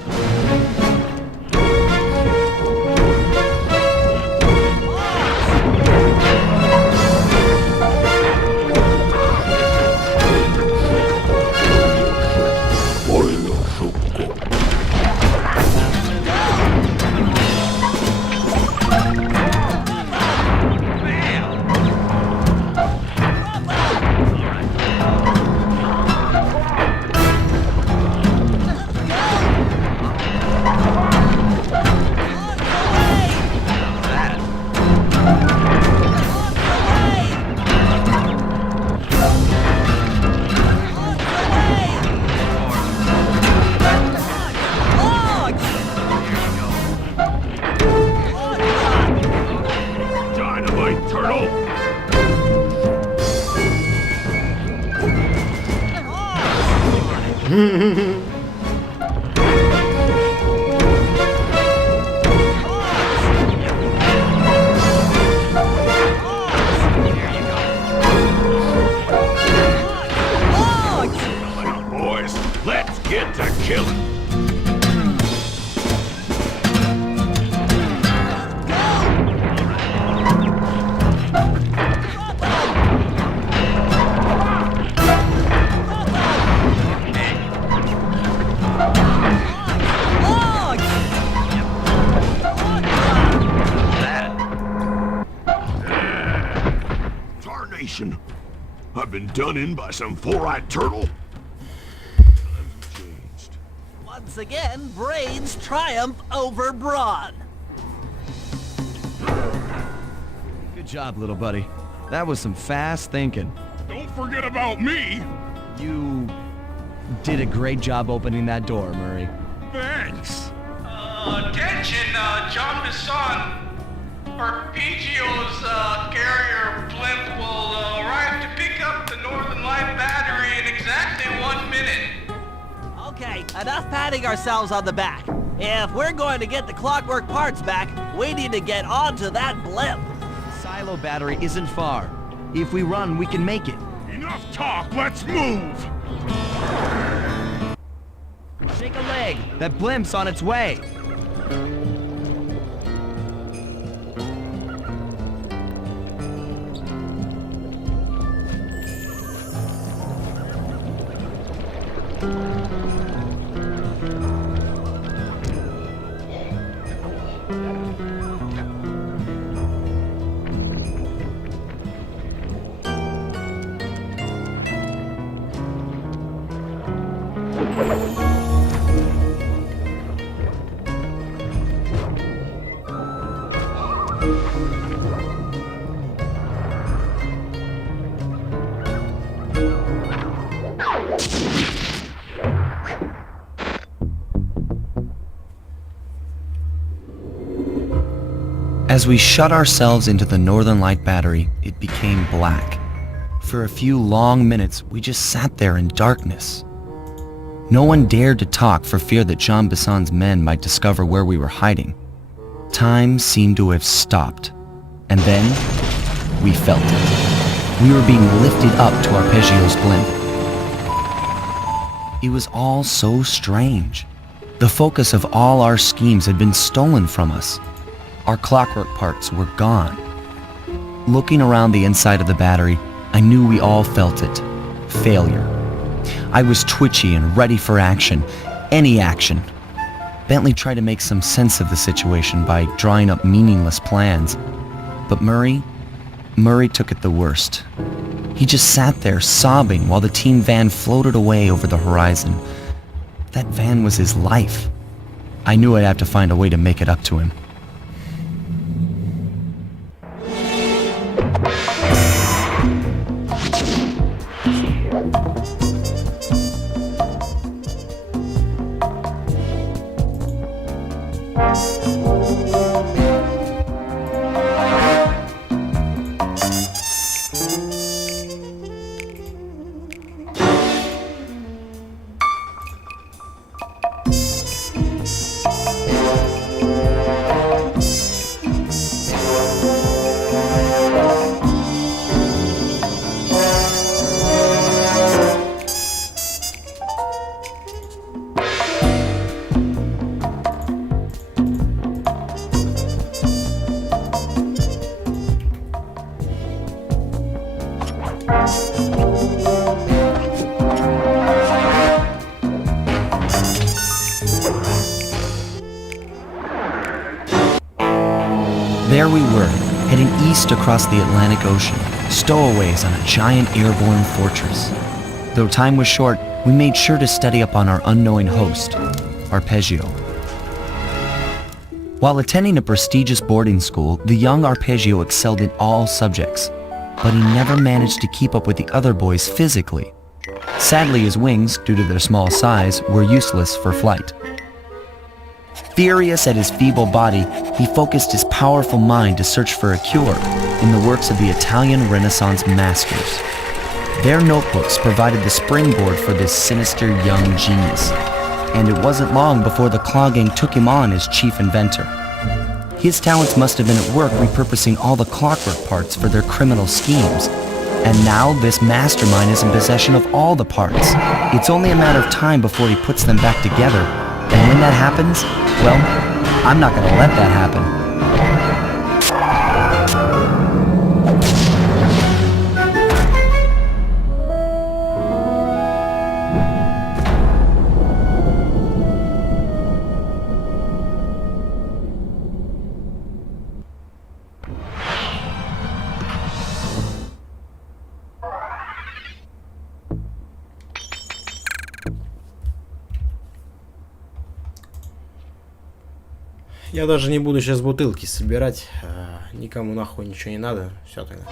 Dynamite, turtle! Boys, let's get to killing. Tarnation! I've been done in by some four-eyed turtle. Times have changed. Once again, brains triumph over brawn. Good job, little buddy. That was some fast thinking. Don't forget about me. You did a great job opening that door, Murray. Thanks. Attention, John Bisson. Arpeggio's carrier blimp will arrive to pick up the Northern Light battery in exactly 1 minute. Okay, enough patting ourselves on the back. If we're going to get the Clockwork parts back, we need to get onto that blimp. Silo battery isn't far. If we run, we can make it. Enough talk, let's move. Shake a leg. That blimp's on its way. As we shut ourselves into the Northern Light battery, it became black. For a few long minutes, we just sat there in darkness. No one dared to talk for fear that Jean Bisson's men might discover where we were hiding. Time seemed to have stopped. And then, we felt it. We were being lifted up to Arpeggio's blimp. It was all so strange. The focus of all our schemes had been stolen from us. Our clockwork parts were gone. Looking around the inside of the battery, I knew we all felt it. Failure. I was twitchy and ready for action. Any action. Bentley tried to make some sense of the situation by drawing up meaningless plans. But Murray took it the worst. He just sat there sobbing while the team van floated away over the horizon. That van was his life. I knew I'd have to find a way to make it up to him. There we were, heading east across the Atlantic Ocean, stowaways on a giant airborne fortress. Though time was short, we made sure to study up on our unknowing host, Arpeggio. While attending a prestigious boarding school, the young Arpeggio excelled in all subjects, but he never managed to keep up with the other boys physically. Sadly, his wings, due to their small size, were useless for flight. Furious at his feeble body, he focused his powerful mind to search for a cure in the works of the Italian Renaissance masters. Their notebooks provided the springboard for this sinister young genius, and it wasn't long before the Claw Gang took him on as chief inventor. His talents must have been at work repurposing all the clockwork parts for their criminal schemes, and now this mastermind is in possession of all the parts. It's only a matter of time before he puts them back together. And when that happens, well, I'm not gonna let that happen. Я даже не буду сейчас бутылки собирать. Никому нахуй ничего не надо. Все тогда.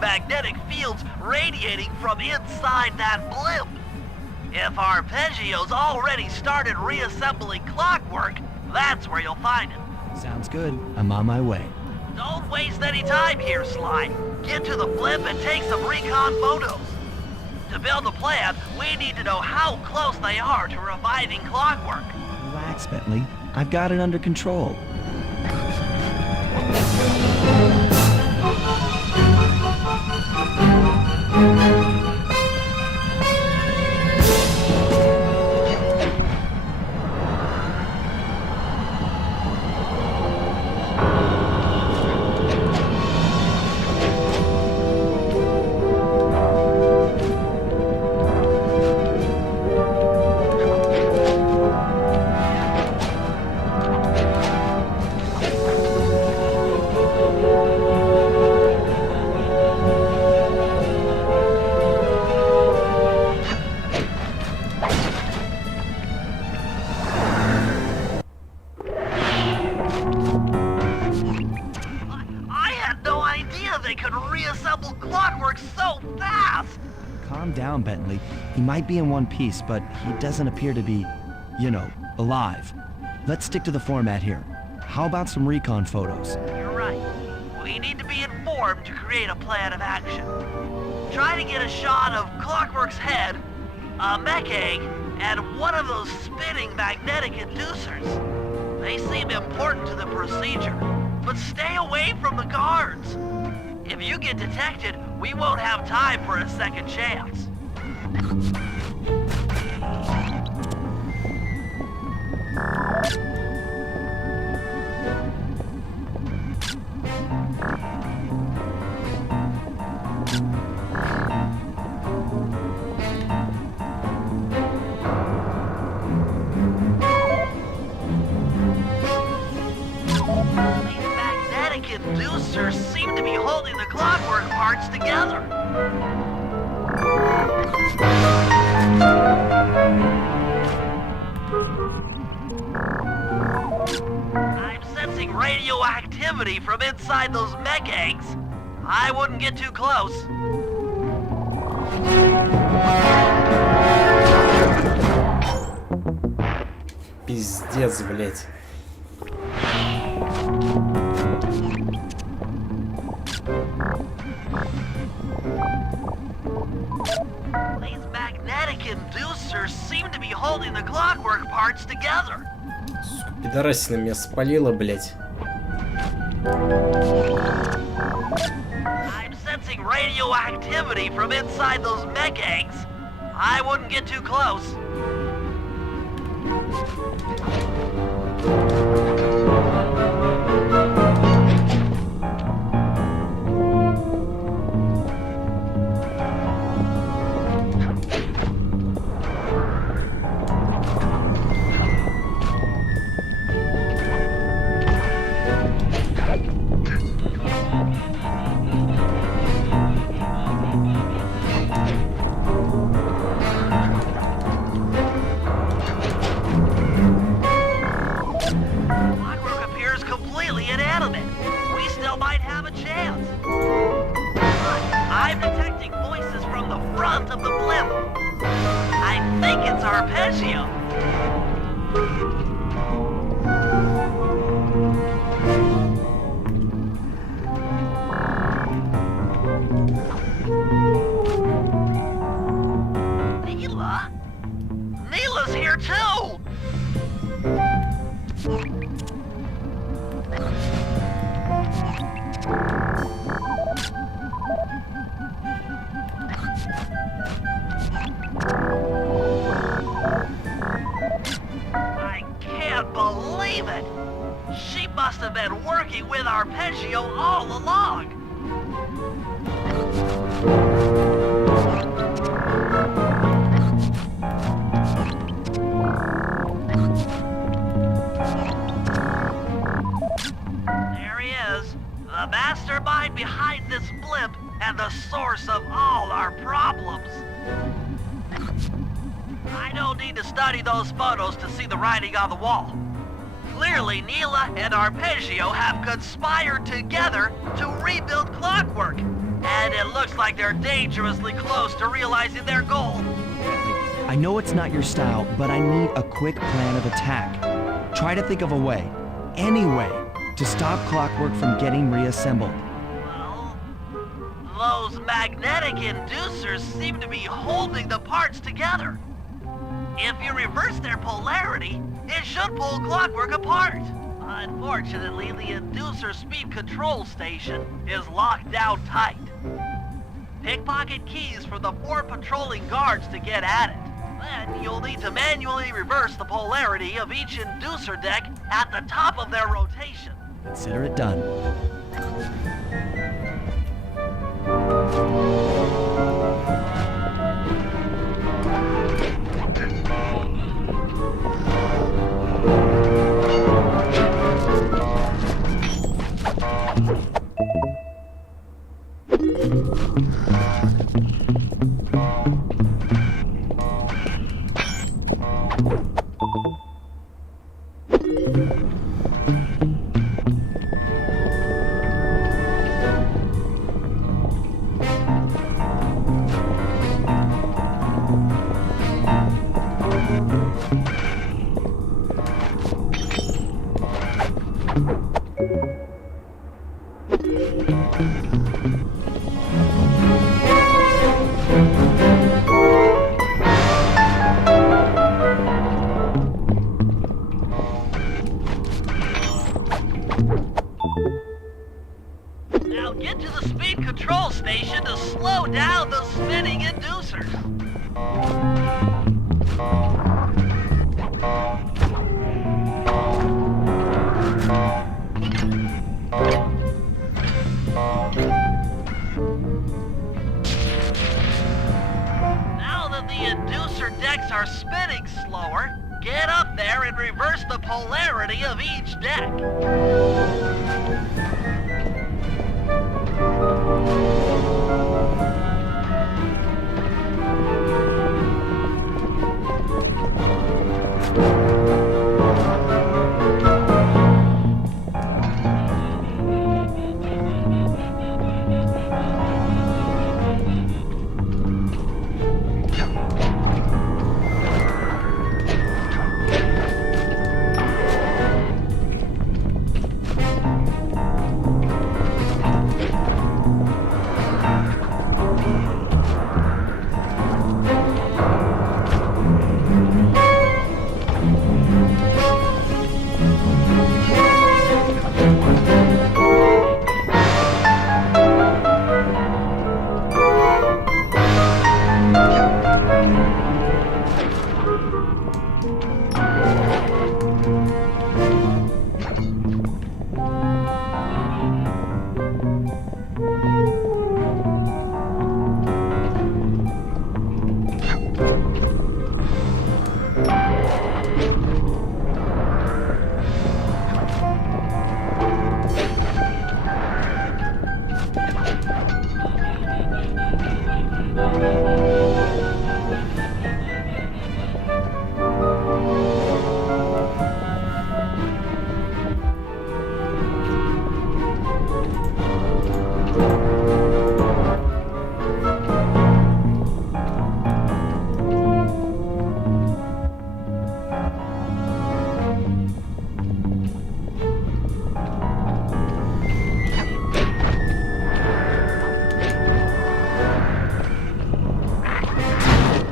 magnetic fields radiating from inside that blimp. If Arpeggio's already started reassembling Clockwork, that's where you'll find it. Sounds good. I'm on my way. Don't waste any time here, Sly. Get to the blimp and take some recon photos. To build a plan, we need to know how close they are to reviving Clockwork. Relax, Bentley. I've got it under control. I had no idea they could reassemble Clockwork so fast! Calm down, Bentley. He might be in one piece, but he doesn't appear to be, alive. Let's stick to the format here. How about some recon photos? You're right. We need to be informed to create a plan of action. Try to get a shot of Clockwork's head, a mech egg, and one of those spinning magnetic inducers. They seem important to the procedure, but stay away from the guards. If you get detected, we won't have time for a second chance. Inducers seem to be holding the Clockwork parts together. I'm sensing radioactivity from inside those mech eggs. I wouldn't get too close. Пиздец, блядь. These magnetic inducers seem to be holding the Clockwork parts together. Пидорасина меня спалила, блядь. I'm sensing radioactivity from inside those mech eggs. I wouldn't get too close. Of the blimp. I think it's Arpeggio. Neela? Neela's here too! I can't believe it! She must have been working with Arpeggio all along! There he is, the mastermind behind this blimp and the source of all our problems. I don't need to study those photos to see the writing on the wall. Clearly, Neela and Arpeggio have conspired together to rebuild Clockwork. And it looks like they're dangerously close to realizing their goal. I know it's not your style, but I need a quick plan of attack. Try to think of a way, any way, to stop Clockwork from getting reassembled. Well, those magnetic inducers seem to be holding the parts together. If you reverse their polarity, it should pull Clockwork apart. Unfortunately, the inducer speed control station is locked down tight. Pickpocket keys for the 4 patrolling guards to get at it. Then you'll need to manually reverse the polarity of each inducer deck at the top of their rotation. Consider it done. Now get to the speed control station to slow down the spinning inducers. Now that the inducer decks are spinning slower, get up there and reverse the polarity of each deck.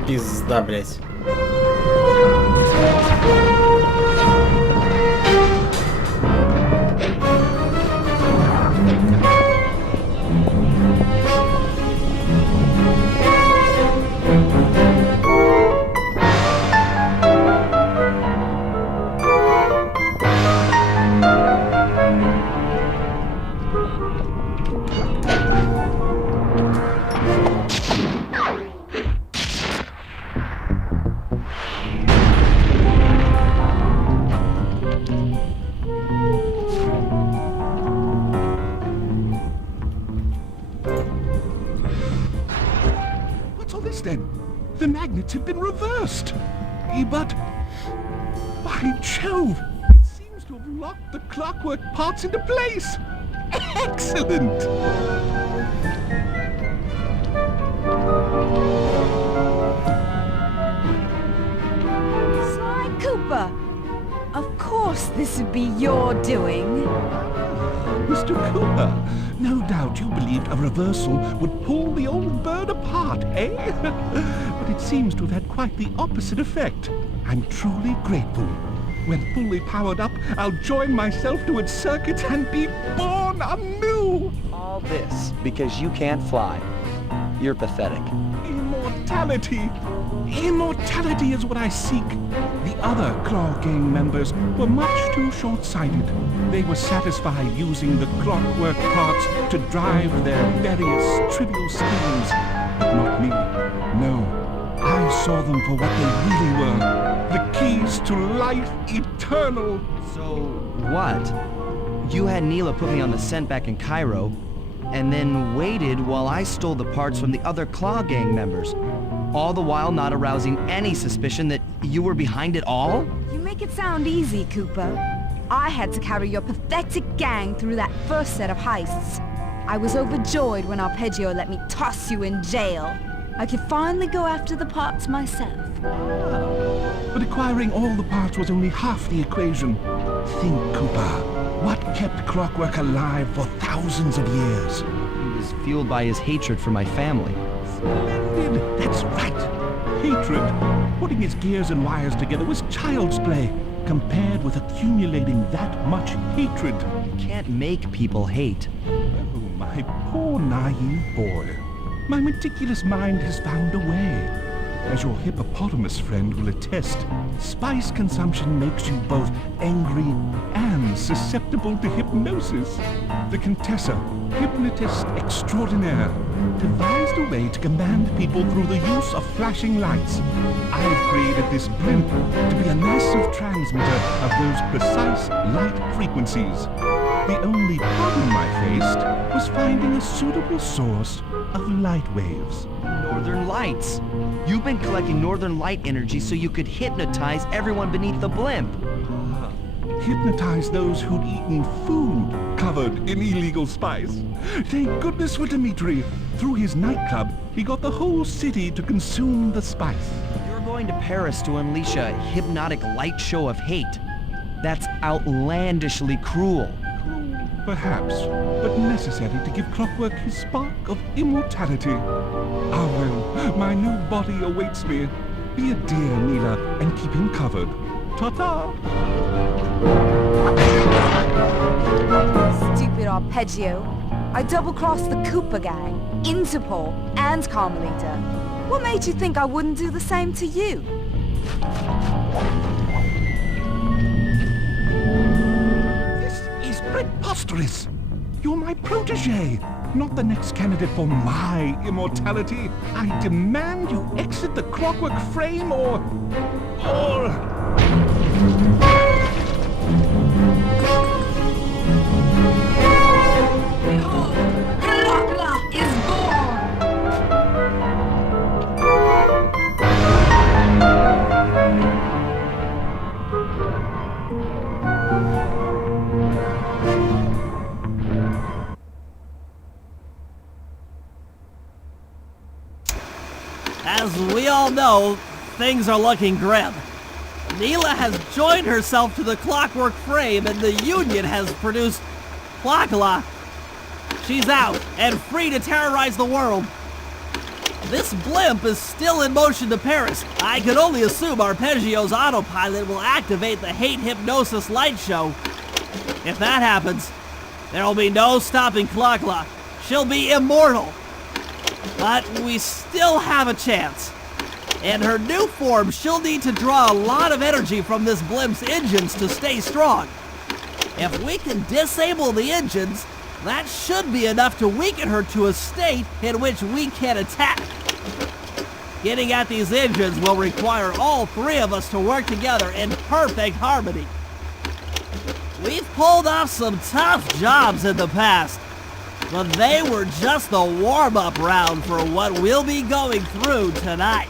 Пизда, блять. Then the magnets have been reversed. But by Jove, it seems to have locked the clockwork parts into place. Excellent! Cooper! Of course this would be your doing. Mr. Cooper, no doubt you believed a reversal would pull the old bird apart, eh? But it seems to have had quite the opposite effect. I'm truly grateful. When fully powered up, I'll join myself to its circuit and be born anew! All this because you can't fly. You're pathetic. Immortality! Immortality is what I seek. The other Claw Gang members were much too short-sighted. They were satisfied using the clockwork parts to drive their various trivial schemes. But not me. No. I saw them for what they really were. The keys to life eternal. So, what? You had Neela put me on the scent back in Cairo, and then waited while I stole the parts from the other Claw Gang members, all the while not arousing any suspicion that you were behind it all? You make it sound easy, Cooper. I had to carry your pathetic gang through that first set of heists. I was overjoyed when Arpeggio let me toss you in jail. I could finally go after the parts myself. But acquiring all the parts was only half the equation. Think, Cooper. What kept Clockwork alive for thousands of years? He was fueled by his hatred for my family. Splendid! That's right. Hatred. Putting his gears and wires together was child's play, compared with accumulating that much hatred. You can't make people hate. Oh, my poor naive boy. My meticulous mind has found a way. As your hippopotamus friend will attest, spice consumption makes you both angry and susceptible to hypnosis. The Contessa, hypnotist extraordinaire, devised a way to command people through the use of flashing lights. I've created this blimp to be a massive transmitter of those precise light frequencies. The only problem I faced was finding a suitable source of light waves. Northern Lights. You've been collecting Northern Light energy so you could hypnotize everyone beneath the blimp. Hypnotize those who'd eaten food covered in illegal spice. Thank goodness for Dimitri. Through his nightclub, he got the whole city to consume the spice. You're going to Paris to unleash a hypnotic light show of hate. That's outlandishly cruel. Perhaps, but necessary to give Clockwork his spark of immortality. Ah well, my new body awaits me. Be a dear, Neela, and keep him covered. Ta-ta! Stupid Arpeggio. I double-crossed the Cooper gang, Interpol, and Carmelita. What made you think I wouldn't do the same to you? Preposterous! You're my protege, not the next candidate for my immortality. I demand you exit the Clockwork frame or... Clockla is born! As we all know, things are looking grim. Neela has joined herself to the Clockwork frame and the Union has produced Clockla. She's out and free to terrorize the world. This blimp is still in motion to Paris. I can only assume Arpeggio's autopilot will activate the hate hypnosis light show. If that happens, there'll be no stopping Clockla. She'll be immortal. But we still have a chance. In her new form, she'll need to draw a lot of energy from this blimp's engines to stay strong. If we can disable the engines, that should be enough to weaken her to a state in which we can attack. Getting at these engines will require all three of us to work together in perfect harmony. We've pulled off some tough jobs in the past, but they were just the warm-up round for what we'll be going through tonight.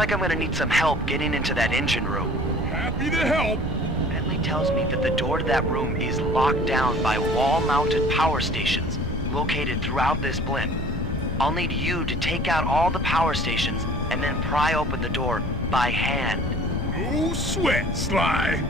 like I'm gonna need some help getting into that engine room. Happy to help. Bentley tells me that the door to that room is locked down by wall-mounted power stations located throughout this blimp. I'll need you to take out all the power stations and then pry open the door by hand. No sweat, Sly.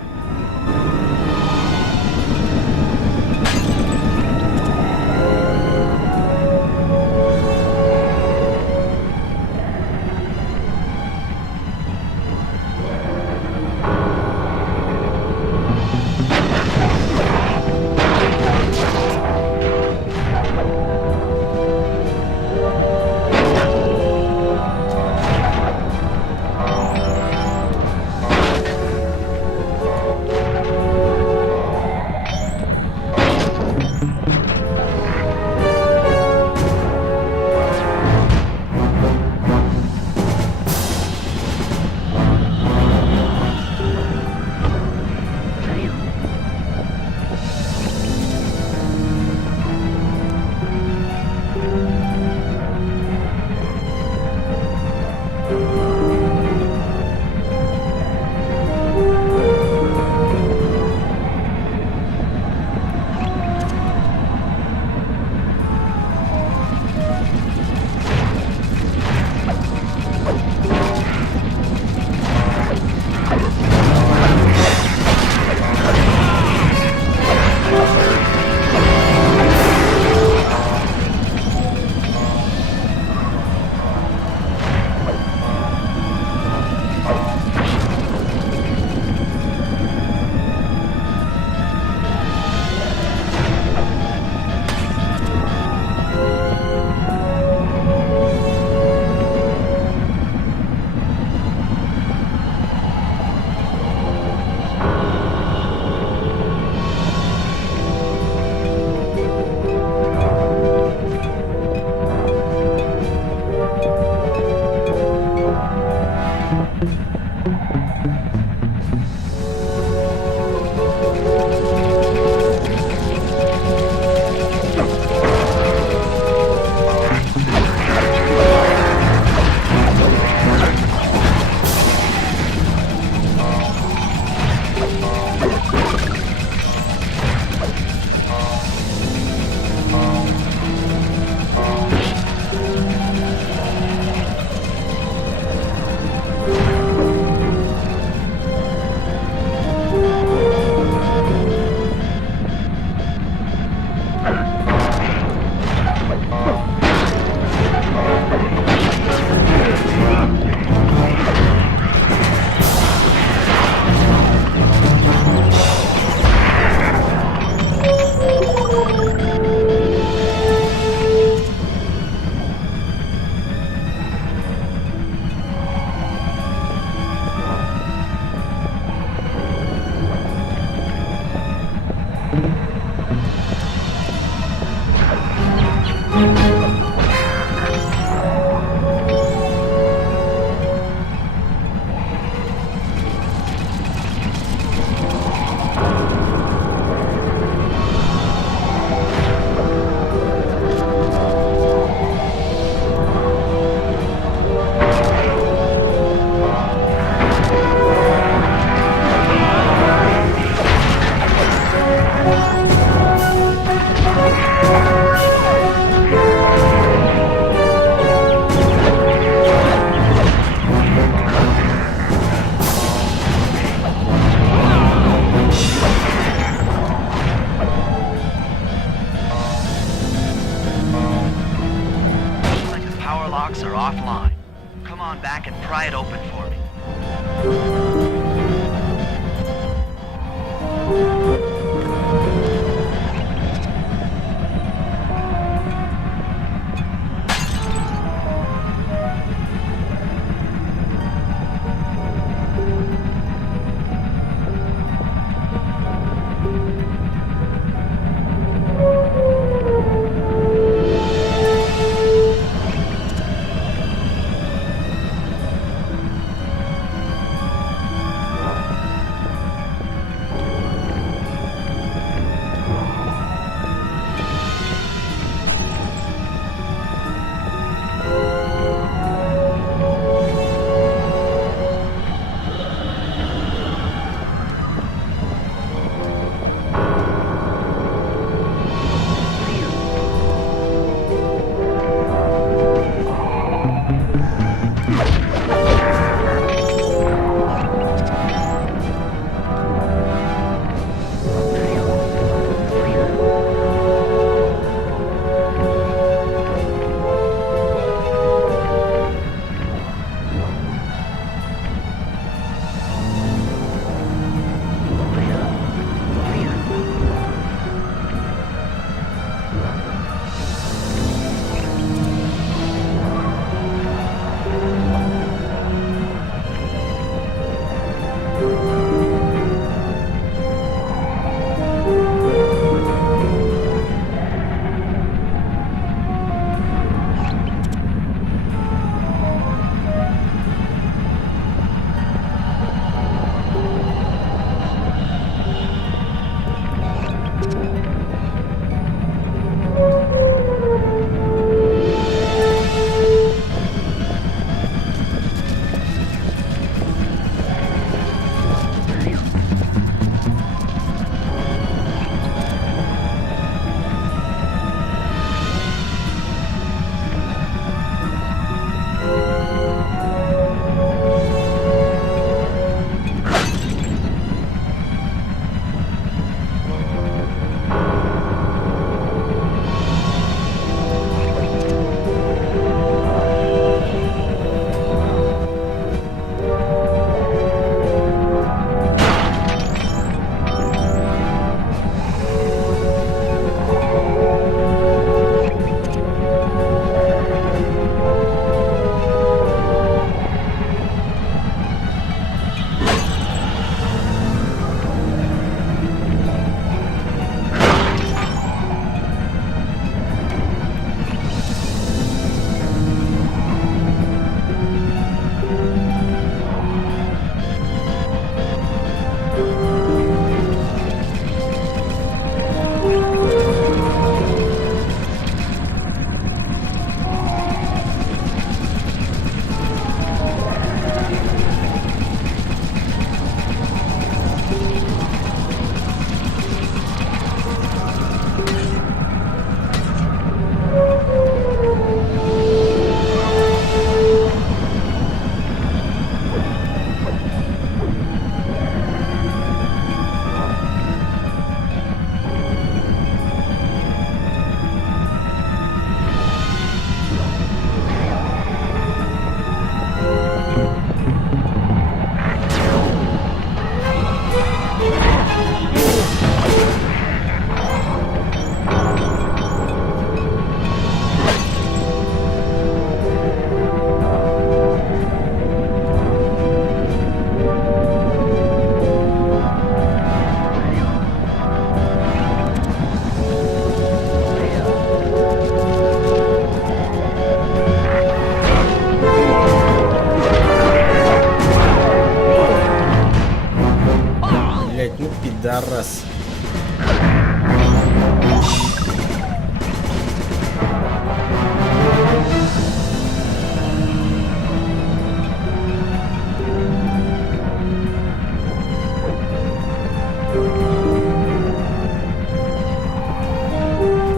блядь, ну пидорас.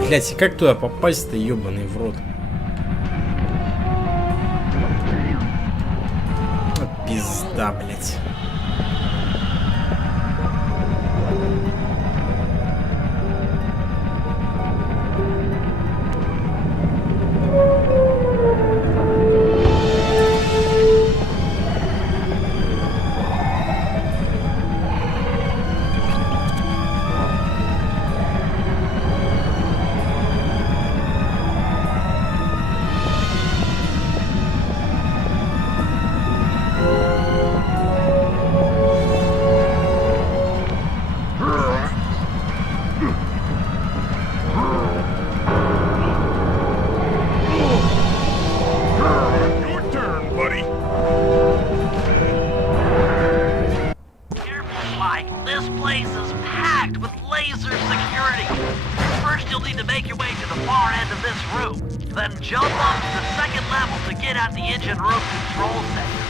Блять, и как туда попасть-то, ебаный в рот? Вот пизда, блять. Your turn, buddy. Careful, Spike. This place is packed with laser security. First, you'll need to make your way to the far end of this room. Then jump up to the second level to get at the engine room control center.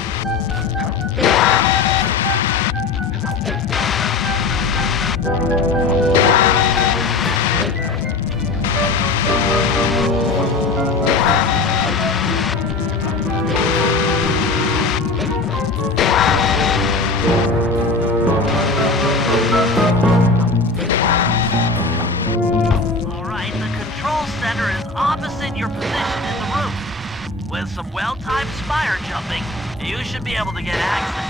Alright, the control center is opposite your position in the room. With some well-timed spire jumping, you should be able to get access.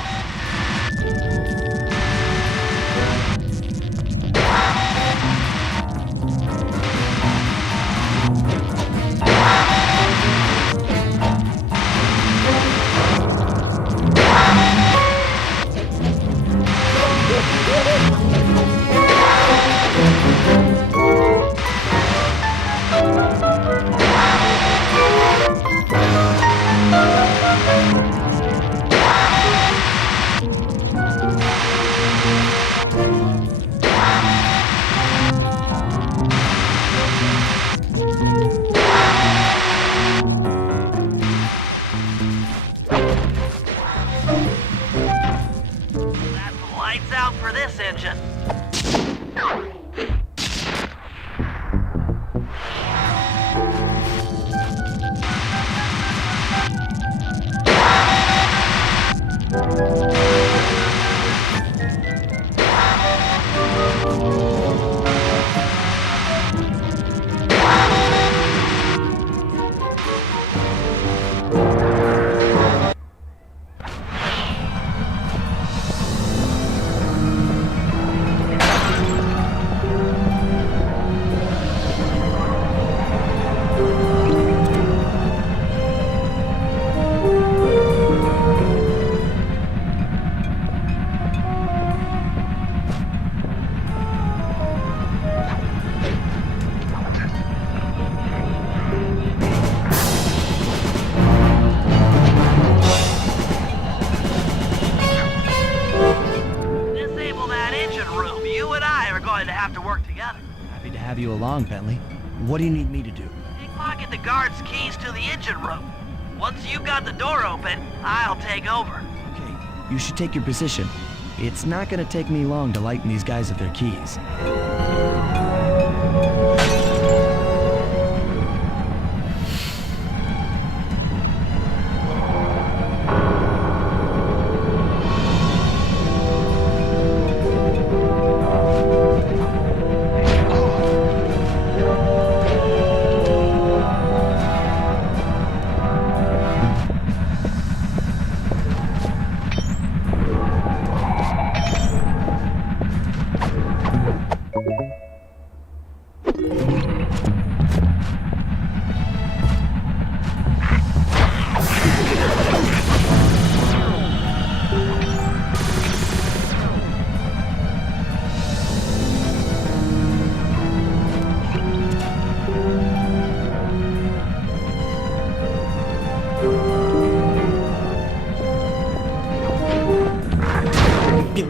That's lights out for this engine. Disable that engine room. You and I are going to have to work together. Happy to have you along, Bentley. What do you need me to do? Pickpocket the guard's keys to the engine room. Once you've got the door open, I'll take over. Okay, you should take your position. It's not gonna take me long to lighten these guys of their keys.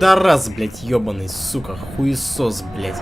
пидорас, блядь, ёбаный, сука, хуесос, блядь.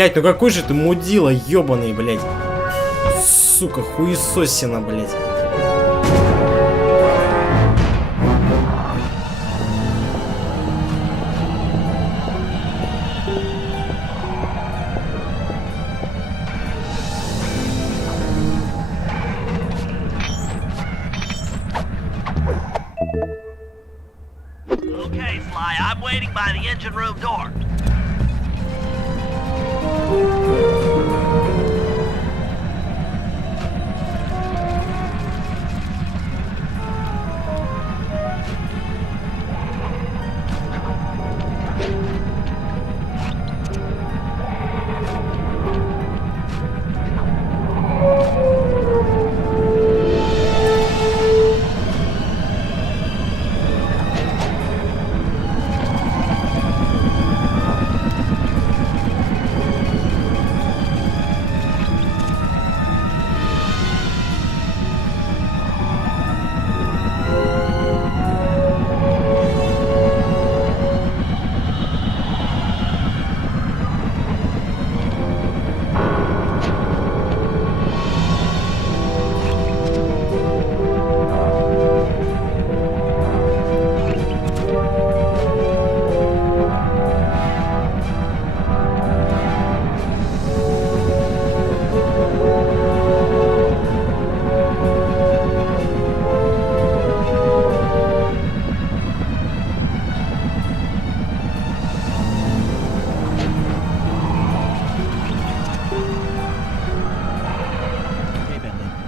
Блять, ну какой же ты мудила, ёбаный, блять. Сука, хуесосина, блять. Okay, Sly, I'm waiting by the engine room door.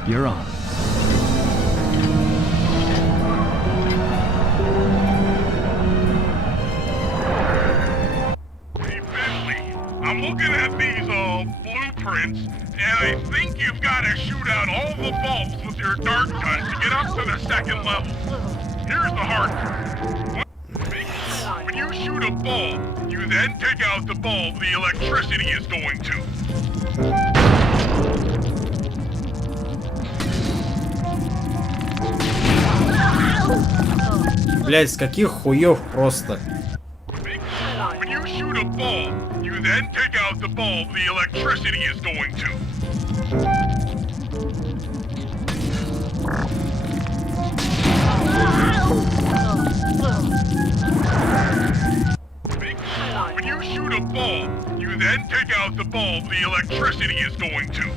You're on. Hey, Bentley, I'm looking at these, blueprints, and I think you've got to shoot out all the bulbs with your dart gun to get up to the second level. Here's the hard part. When you shoot a bulb, you then take out the bulb the electricity is going to. Блять, с каких хуев просто? When you shoot a bulb, you then take out the bulb the electricity is going to. When you shoot a bulb, you then take out the bulb the electricity is going to.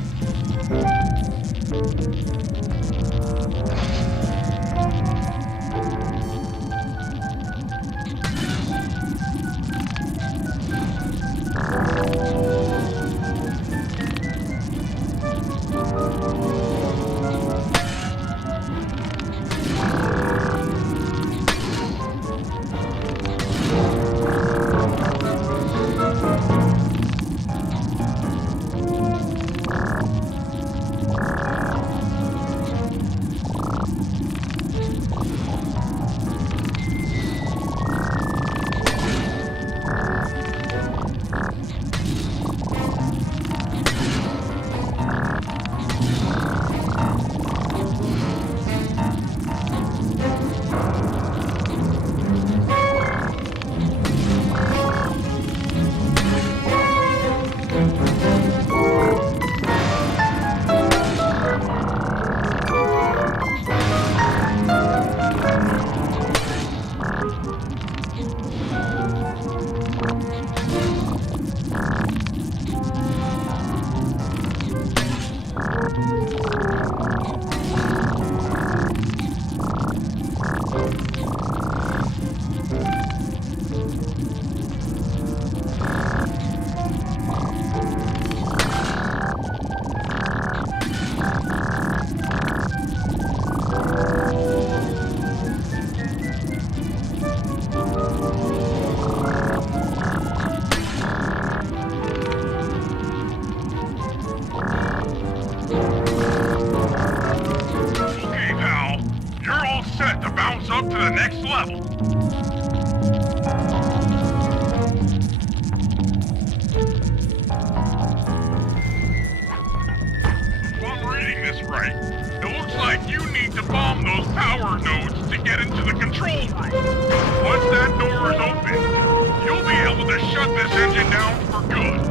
Up to the next level. If I'm reading this right, it looks like you need to bomb those power nodes to get into the control room. Once that door is open, you'll be able to shut this engine down for good.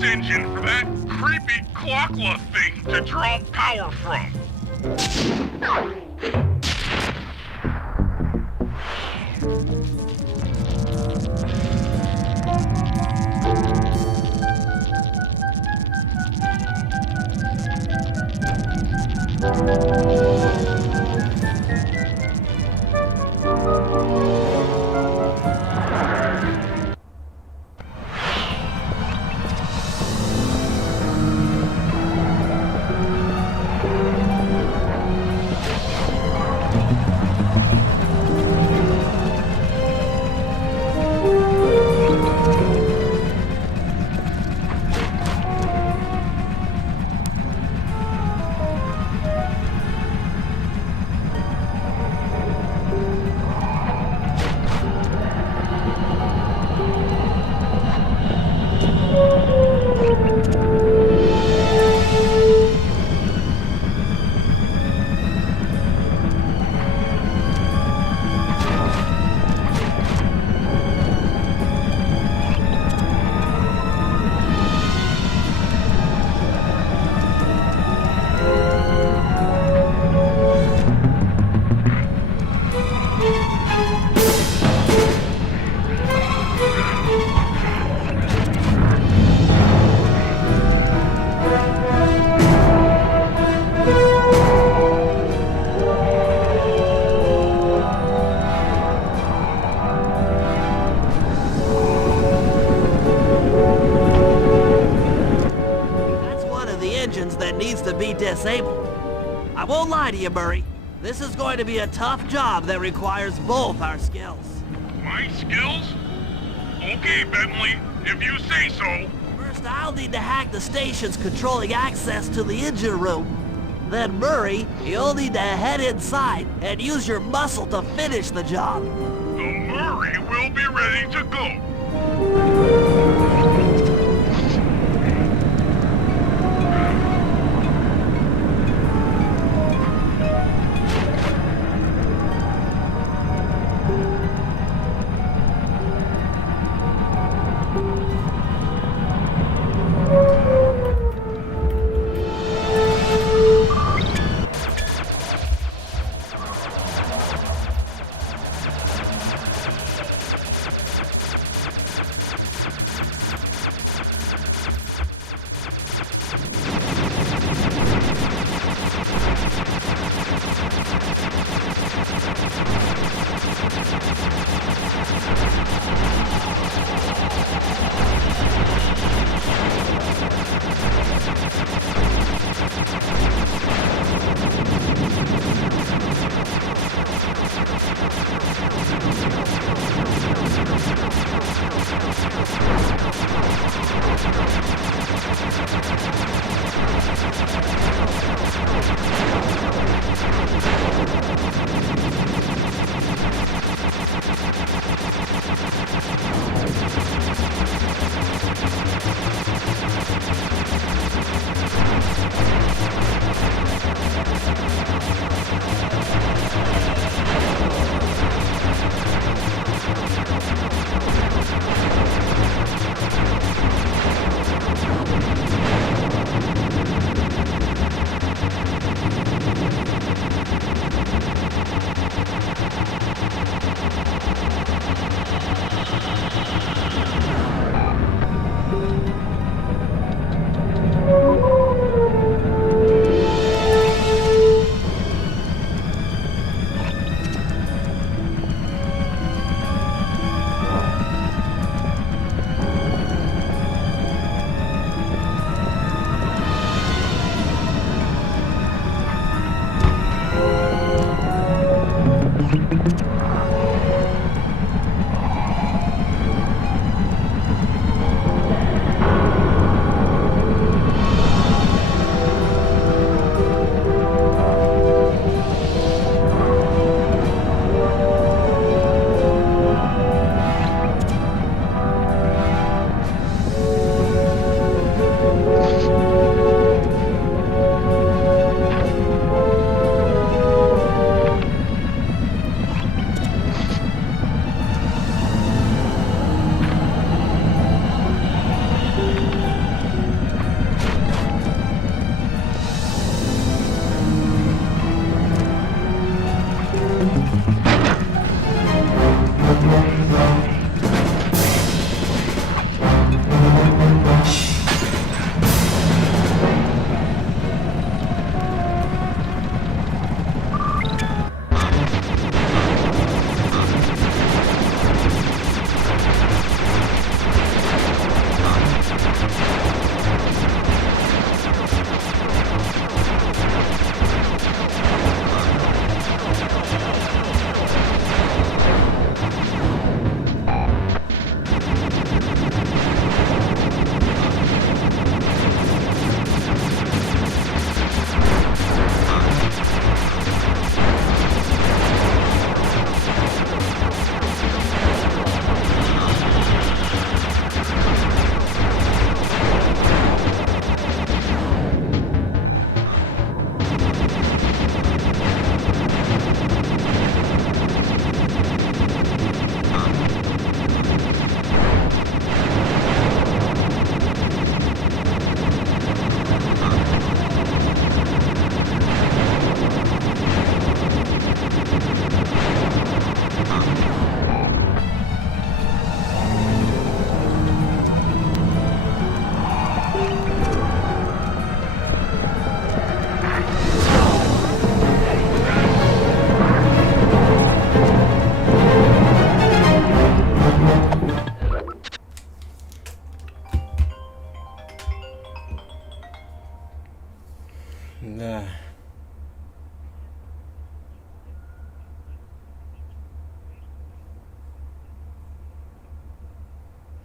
Engine for that creepy clockla thing to draw power from. lie to you, Murray. This is going to be a tough job that requires both our skills. My skills? Okay, Bentley, if you say so. First, I'll need to hack the stations controlling access to the engine room. Then, Murray, you'll need to head inside and use your muscle to finish the job. The Murray will be ready to go.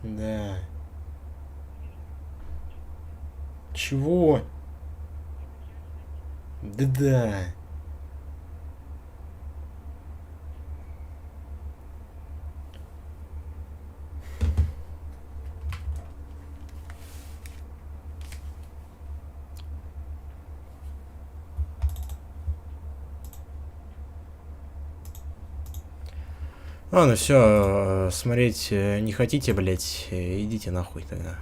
Да. Чего? Да-да. Ладно, все, смотреть не хотите, блять, идите нахуй тогда.